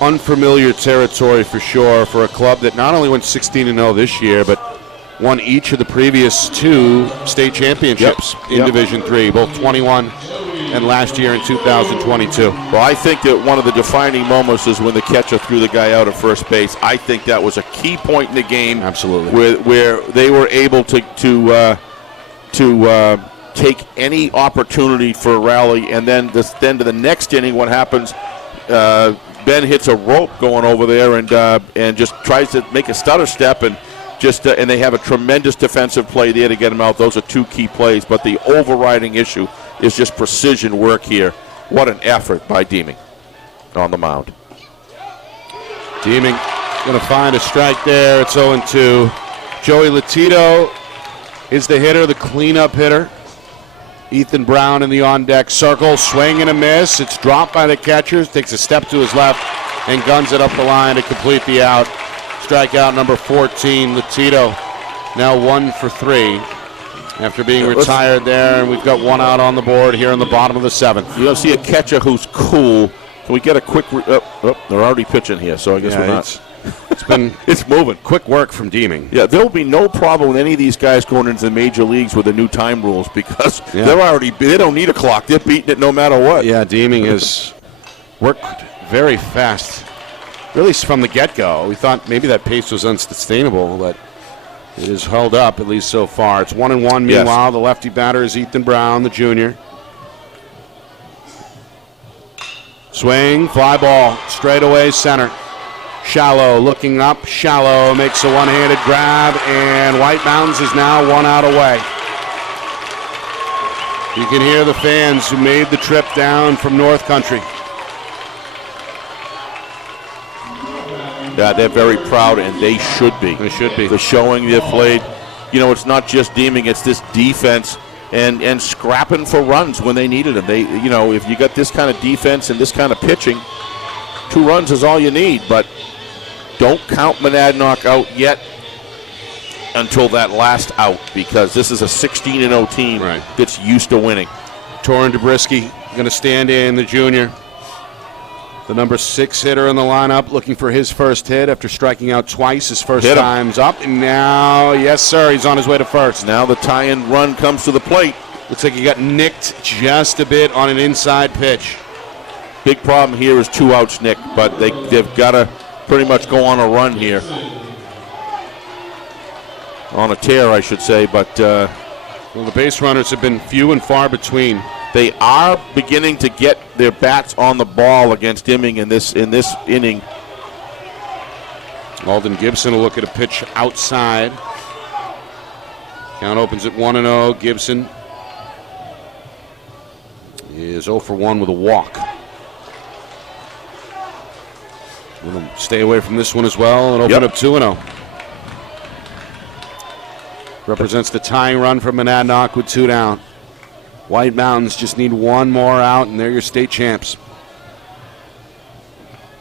unfamiliar territory for sure for a club that not only went 16-0 this year, but won each of the previous 2 state championships in Division III, both 21 and last year in 2022. Well, I think that one of the defining moments is when the catcher threw the guy out at first base. I think that was a key point in the game. Absolutely. Where they were able to take any opportunity for a rally, and then to the next inning, what happens? Ben hits a rope going over there and just tries to make a stutter step, and they have a tremendous defensive play there to get him out. Those are 2 key plays, but the overriding issue is just precision work here. What an effort by Deeming on the mound. Deeming going to find a strike there. It's 0-2. Joey Latito is the hitter, the cleanup hitter. Ethan Brown in the on-deck circle. Swing and a miss. It's dropped by the catcher. Takes a step to his left and guns it up the line to complete the out. strikeout number 14. Latito now 1 for 3 after being retired there, and we've got 1 out on the board here in the bottom of the 7th. You don't see a catcher who's cool. Can we get a quick? They're already pitching here, so I guess we're not. It's been it's moving. Quick work from Deeming. Yeah, there'll be no problem with any of these guys going into the major leagues with the new time rules because they don't need a clock. They're beating it no matter what. Yeah, Deeming has worked very fast, really from the get-go. We thought maybe that pace was unsustainable, but it has held up, at least so far. It's 1-1. Meanwhile, the lefty batter is Ethan Brown, the junior. Swing, fly ball, straight away center. Shallow looking up. Shallow makes a one-handed grab, and White Mountains is now 1 out away. You can hear the fans who made the trip down from North Country. Yeah, they're very proud, and they should be. They should be. The showing they've played. You know, it's not just Deeming, it's this defense and scrapping for runs when they needed them. They, you know, if you got this kind of defense and this kind of pitching, 2 runs is all you need, but don't count Monadnock out yet until that last out, because this is a 16-0 team that's used to winning. Torin Dobrisky going to stand in, the junior. The number 6 hitter in the lineup, looking for his first hit after striking out twice. His first time's up, and now, yes, sir, he's on his way to first. Now the tie-in run comes to the plate. Looks like he got nicked just a bit on an inside pitch. Big problem here is 2 outs, Nick, but they've got to pretty much go on a run here. On a tear, I should say, but... well, the base runners have been few and far between. They are beginning to get their bats on the ball against Deeming in this inning. Alden Gibson will look at a pitch outside. Count opens at 1-0. Gibson is 0 for 1 with a walk. We'll stay away from this one as well and open up 2-0. Represents the tying run for Monadnock with 2 down. White Mountains just need 1 more out, and they're your state champs.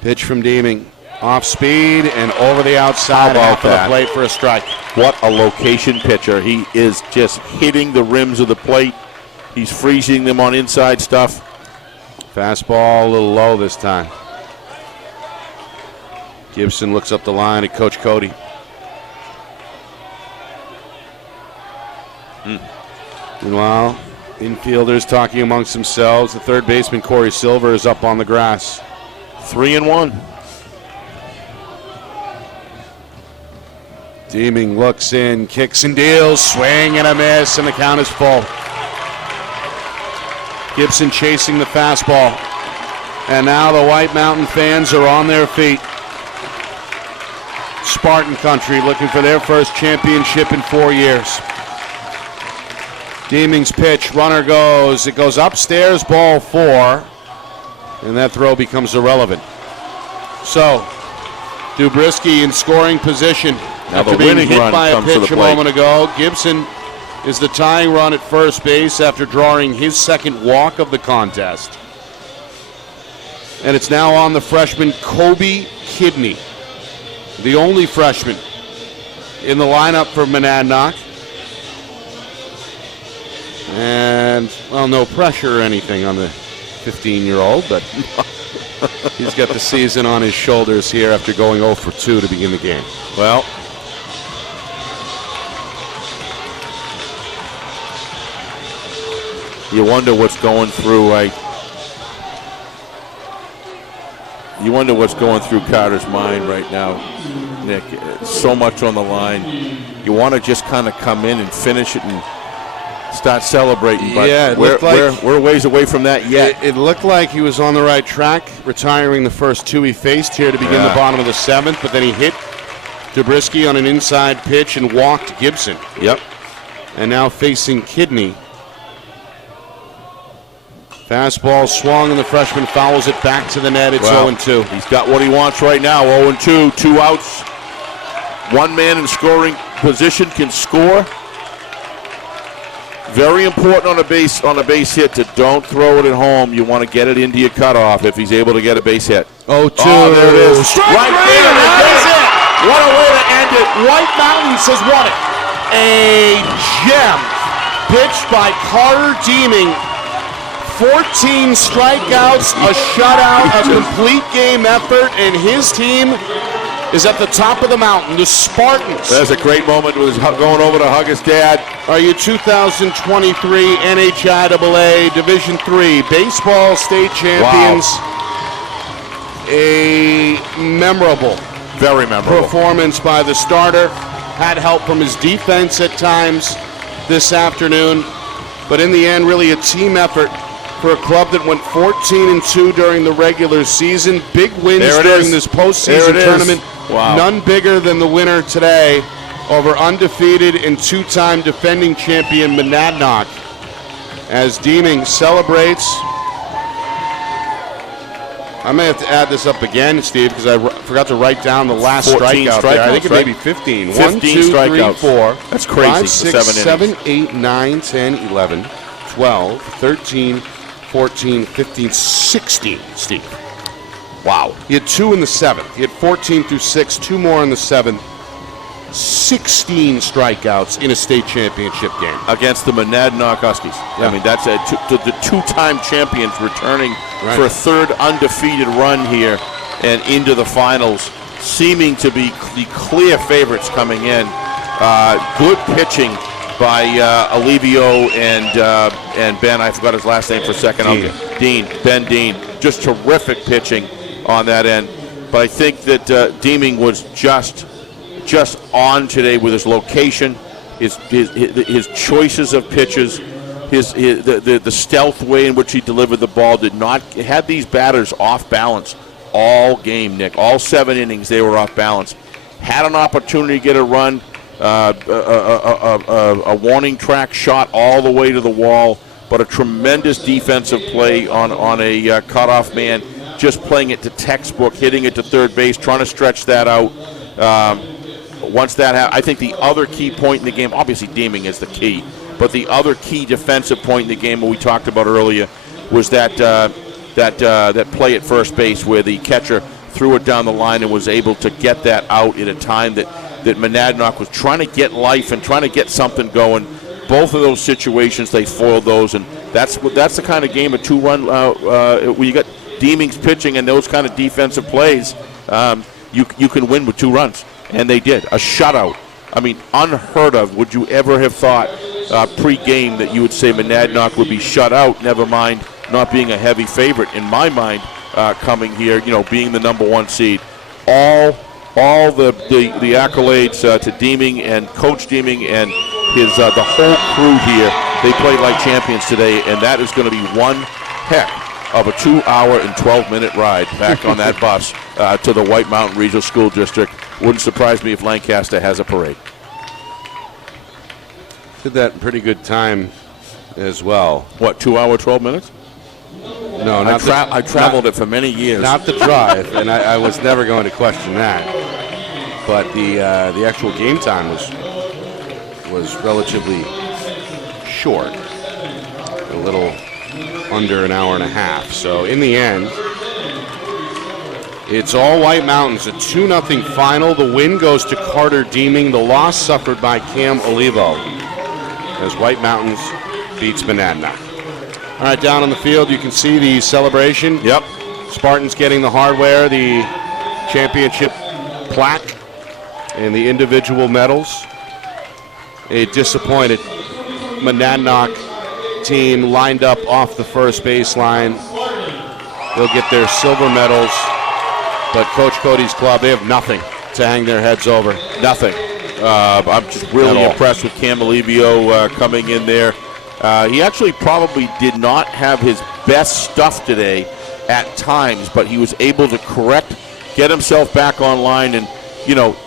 Pitch from Deeming. Off speed and over the outside off the plate for a strike. What a location pitcher. He is just hitting the rims of the plate. He's freezing them on inside stuff. Fastball a little low this time. Gibson looks up the line at Coach Cody. Meanwhile, infielders talking amongst themselves. The third baseman, Corey Silver, is up on the grass. 3-1. Deeming looks in, kicks and deals, swing and a miss, and the count is full. Gibson chasing the fastball. And now the White Mountain fans are on their feet. Spartan country looking for their first championship in 4 years. Deeming's pitch, runner goes. It goes upstairs, ball 4. And that throw becomes irrelevant. So, Dobrisky in scoring position. Now after being hit by a pitch a moment ago. Gibson is the tying run at first base after drawing his second walk of the contest. And it's now on the freshman Kobe Kidney, the only freshman in the lineup for Monadnock. And, well, no pressure or anything on the 15-year-old, but he's got the season on his shoulders here after going 0 for 2 to begin the game. Well, you wonder what's going through, you wonder what's going through Carter's mind right now, Nick. So much on the line. You want to just kind of come in and finish it and start celebrating, but yeah, we're a ways away from that yet. It looked like he was on the right track, retiring the first 2 he faced here to begin the bottom of the 7th, but then he hit Dobrisky on an inside pitch and walked Gibson. Yep. And now facing Kidney. Fastball swung, and the freshman fouls it back to the net. It's 0-2. He's got what he wants right now. 0-2, 2 outs. 1 man in scoring position can score. Very important on a base hit to don't throw it at home. You want to get it into your cutoff if he's able to get a base hit. 0-2. Oh, there it is. Strike right there. there. That is it. What a way to end it. White Mountains has won it. A gem pitched by Carter Deeming. 14 strikeouts, a shutout, a complete game effort, and his team is at the top of the mountain. The Spartans. That's a great moment. It was going over to hug his dad. Are you 2023 NHIAA Division III baseball state champions? Wow. A memorable, very memorable performance by the starter. Had help from his defense at times this afternoon, but in the end, really a team effort for a club that went 14-2 during the regular season. Big wins during this postseason tournament. Wow. None bigger than the winner today over undefeated and two-time defending champion Monadnock, as Deeming celebrates. I may have to add this up again, Steve, because I forgot to write down the last strikeout there. I think it may be 15. 15 1, 2, 3, strikeouts. 4. That's crazy. 5, 6, 7 7, 8, 9, 10, 11, 12, 13, 14, 15, 16, Steve. Wow. He had 2 in the 7th. He had 14 through 6, 2 more in the 7th. 16 strikeouts in a state championship game. Against the Monadnock Huskies. Yeah. I mean, that's the two-time champions returning Right. for a third undefeated run here and into the finals, seeming to be the clear favorites coming in. Good pitching by Alivio and Ben. I forgot his last name for a second. Ben Dean. Just terrific pitching on that end. But I think that Deeming was just on today with his location, his choices of pitches, the stealth way in which he delivered the ball had these batters off balance all game, Nick. All 7 innings they were off balance. Had an opportunity to get a run, a warning track shot all the way to the wall, but a tremendous defensive play on a cutoff man, just playing it to textbook, hitting it to third base, trying to stretch that out. Once that happened, I think the other key point in the game, obviously Deeming is the key, but the other key defensive point in the game that we talked about earlier was that play at first base where the catcher threw it down the line and was able to get that out at a time that Monadnock was trying to get life and trying to get something going. Both of those situations, they foiled those, and that's the kind of game, a 2-run, where you got Deeming's pitching and those kind of defensive plays, you can win with 2 runs. And they did. A shutout. I mean, unheard of. Would you ever have thought pre-game that you would say Monadnock would be shut out, never mind not being a heavy favorite, in my mind, coming here, being the number 1 seed. All the accolades to Deeming and Coach Deeming and his the whole crew here. They played like champions today, and that is going to be one heck of a 2-hour and 12-minute ride back on that bus to the White Mountain Regional School District. Wouldn't surprise me if Lancaster has a parade. Did that in pretty good time as well. What, 2 hour, 12 minutes? No, I traveled it for many years. Not the drive, and I was never going to question that. But the actual game time was relatively short, a little under an hour and a half. So in the end, it's all White Mountains. A 2-0 final. The win goes to Carter Deeming. The loss suffered by Cam Olivo as White Mountains beats Monadnock. All right, down on the field, you can see the celebration. Yep. Spartans getting the hardware, the championship plaque, and the individual medals. A disappointed Monadnock team lined up off the first baseline. They'll get their silver medals. But Coach Cody's club, they have nothing to hang their heads over. Nothing. I'm just really impressed with Cam Alivio coming in there. He actually probably did not have his best stuff today at times, but he was able to correct, get himself back online. And,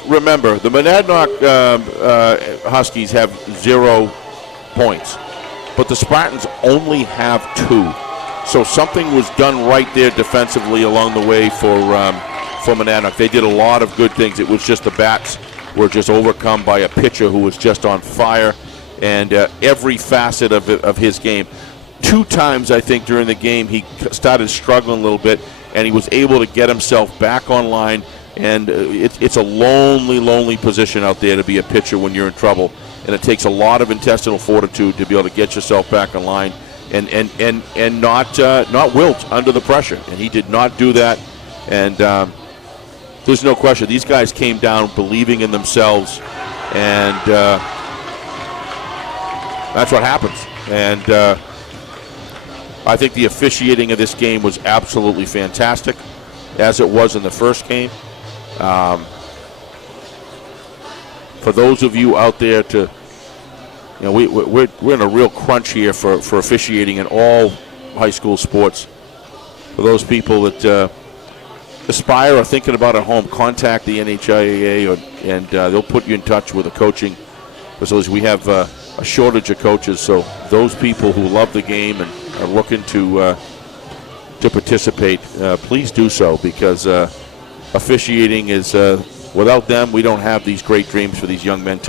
remember, the Monadnock Huskies have 0 points, but the Spartans only have 2. So something was done right there defensively along the way for Monadnock. They did a lot of good things. It was just the bats were just overcome by a pitcher who was just on fire, and every facet of his game. 2 times, I think, during the game he started struggling a little bit, and he was able to get himself back online, And it's a lonely, lonely position out there to be a pitcher when you're in trouble. And it takes a lot of intestinal fortitude to be able to get yourself back in line and not wilt under the pressure. And he did not do that. And there's no question. These guys came down believing in themselves. And that's what happens. And I think the officiating of this game was absolutely fantastic, as it was in the first game. For those of you out there we're in a real crunch here for officiating in all high school sports. For those people that aspire or thinking about at home, contact the NHIAA and they'll put you in touch with a coaching facility. We have a shortage of coaches, so those people who love the game and are looking to participate, please do so, because officiating is without them, we don't have these great dreams for these young men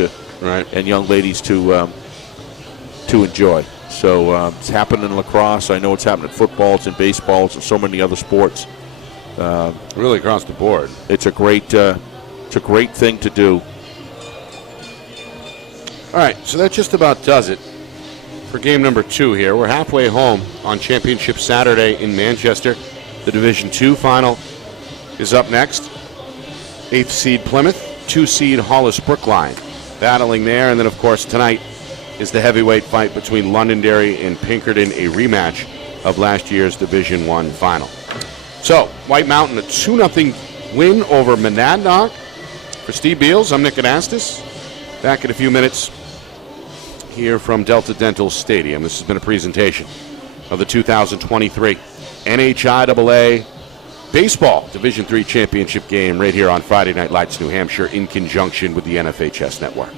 and young ladies to enjoy. So it's happening in lacrosse. I know it's happening in football. It's in baseball. It's in so many other sports. Really across the board. It's a great thing to do. All right, so that just about does it for game number 2 here. We're halfway home on Championship Saturday in Manchester. The Division II final is up next. 8th seed Plymouth, 2 seed Hollis Brookline battling there. And then, of course, tonight is the heavyweight fight between Londonderry and Pinkerton, a rematch of last year's Division I final. So, White Mountain, a 2-0 win over Monadnock. For Steve Beals, I'm Nick Anastas. Back in a few minutes here from Delta Dental Stadium. This has been a presentation of the 2023 NHIAA Baseball Division III Championship game right here on Friday Night Lights, New Hampshire, in conjunction with the NFHS Network.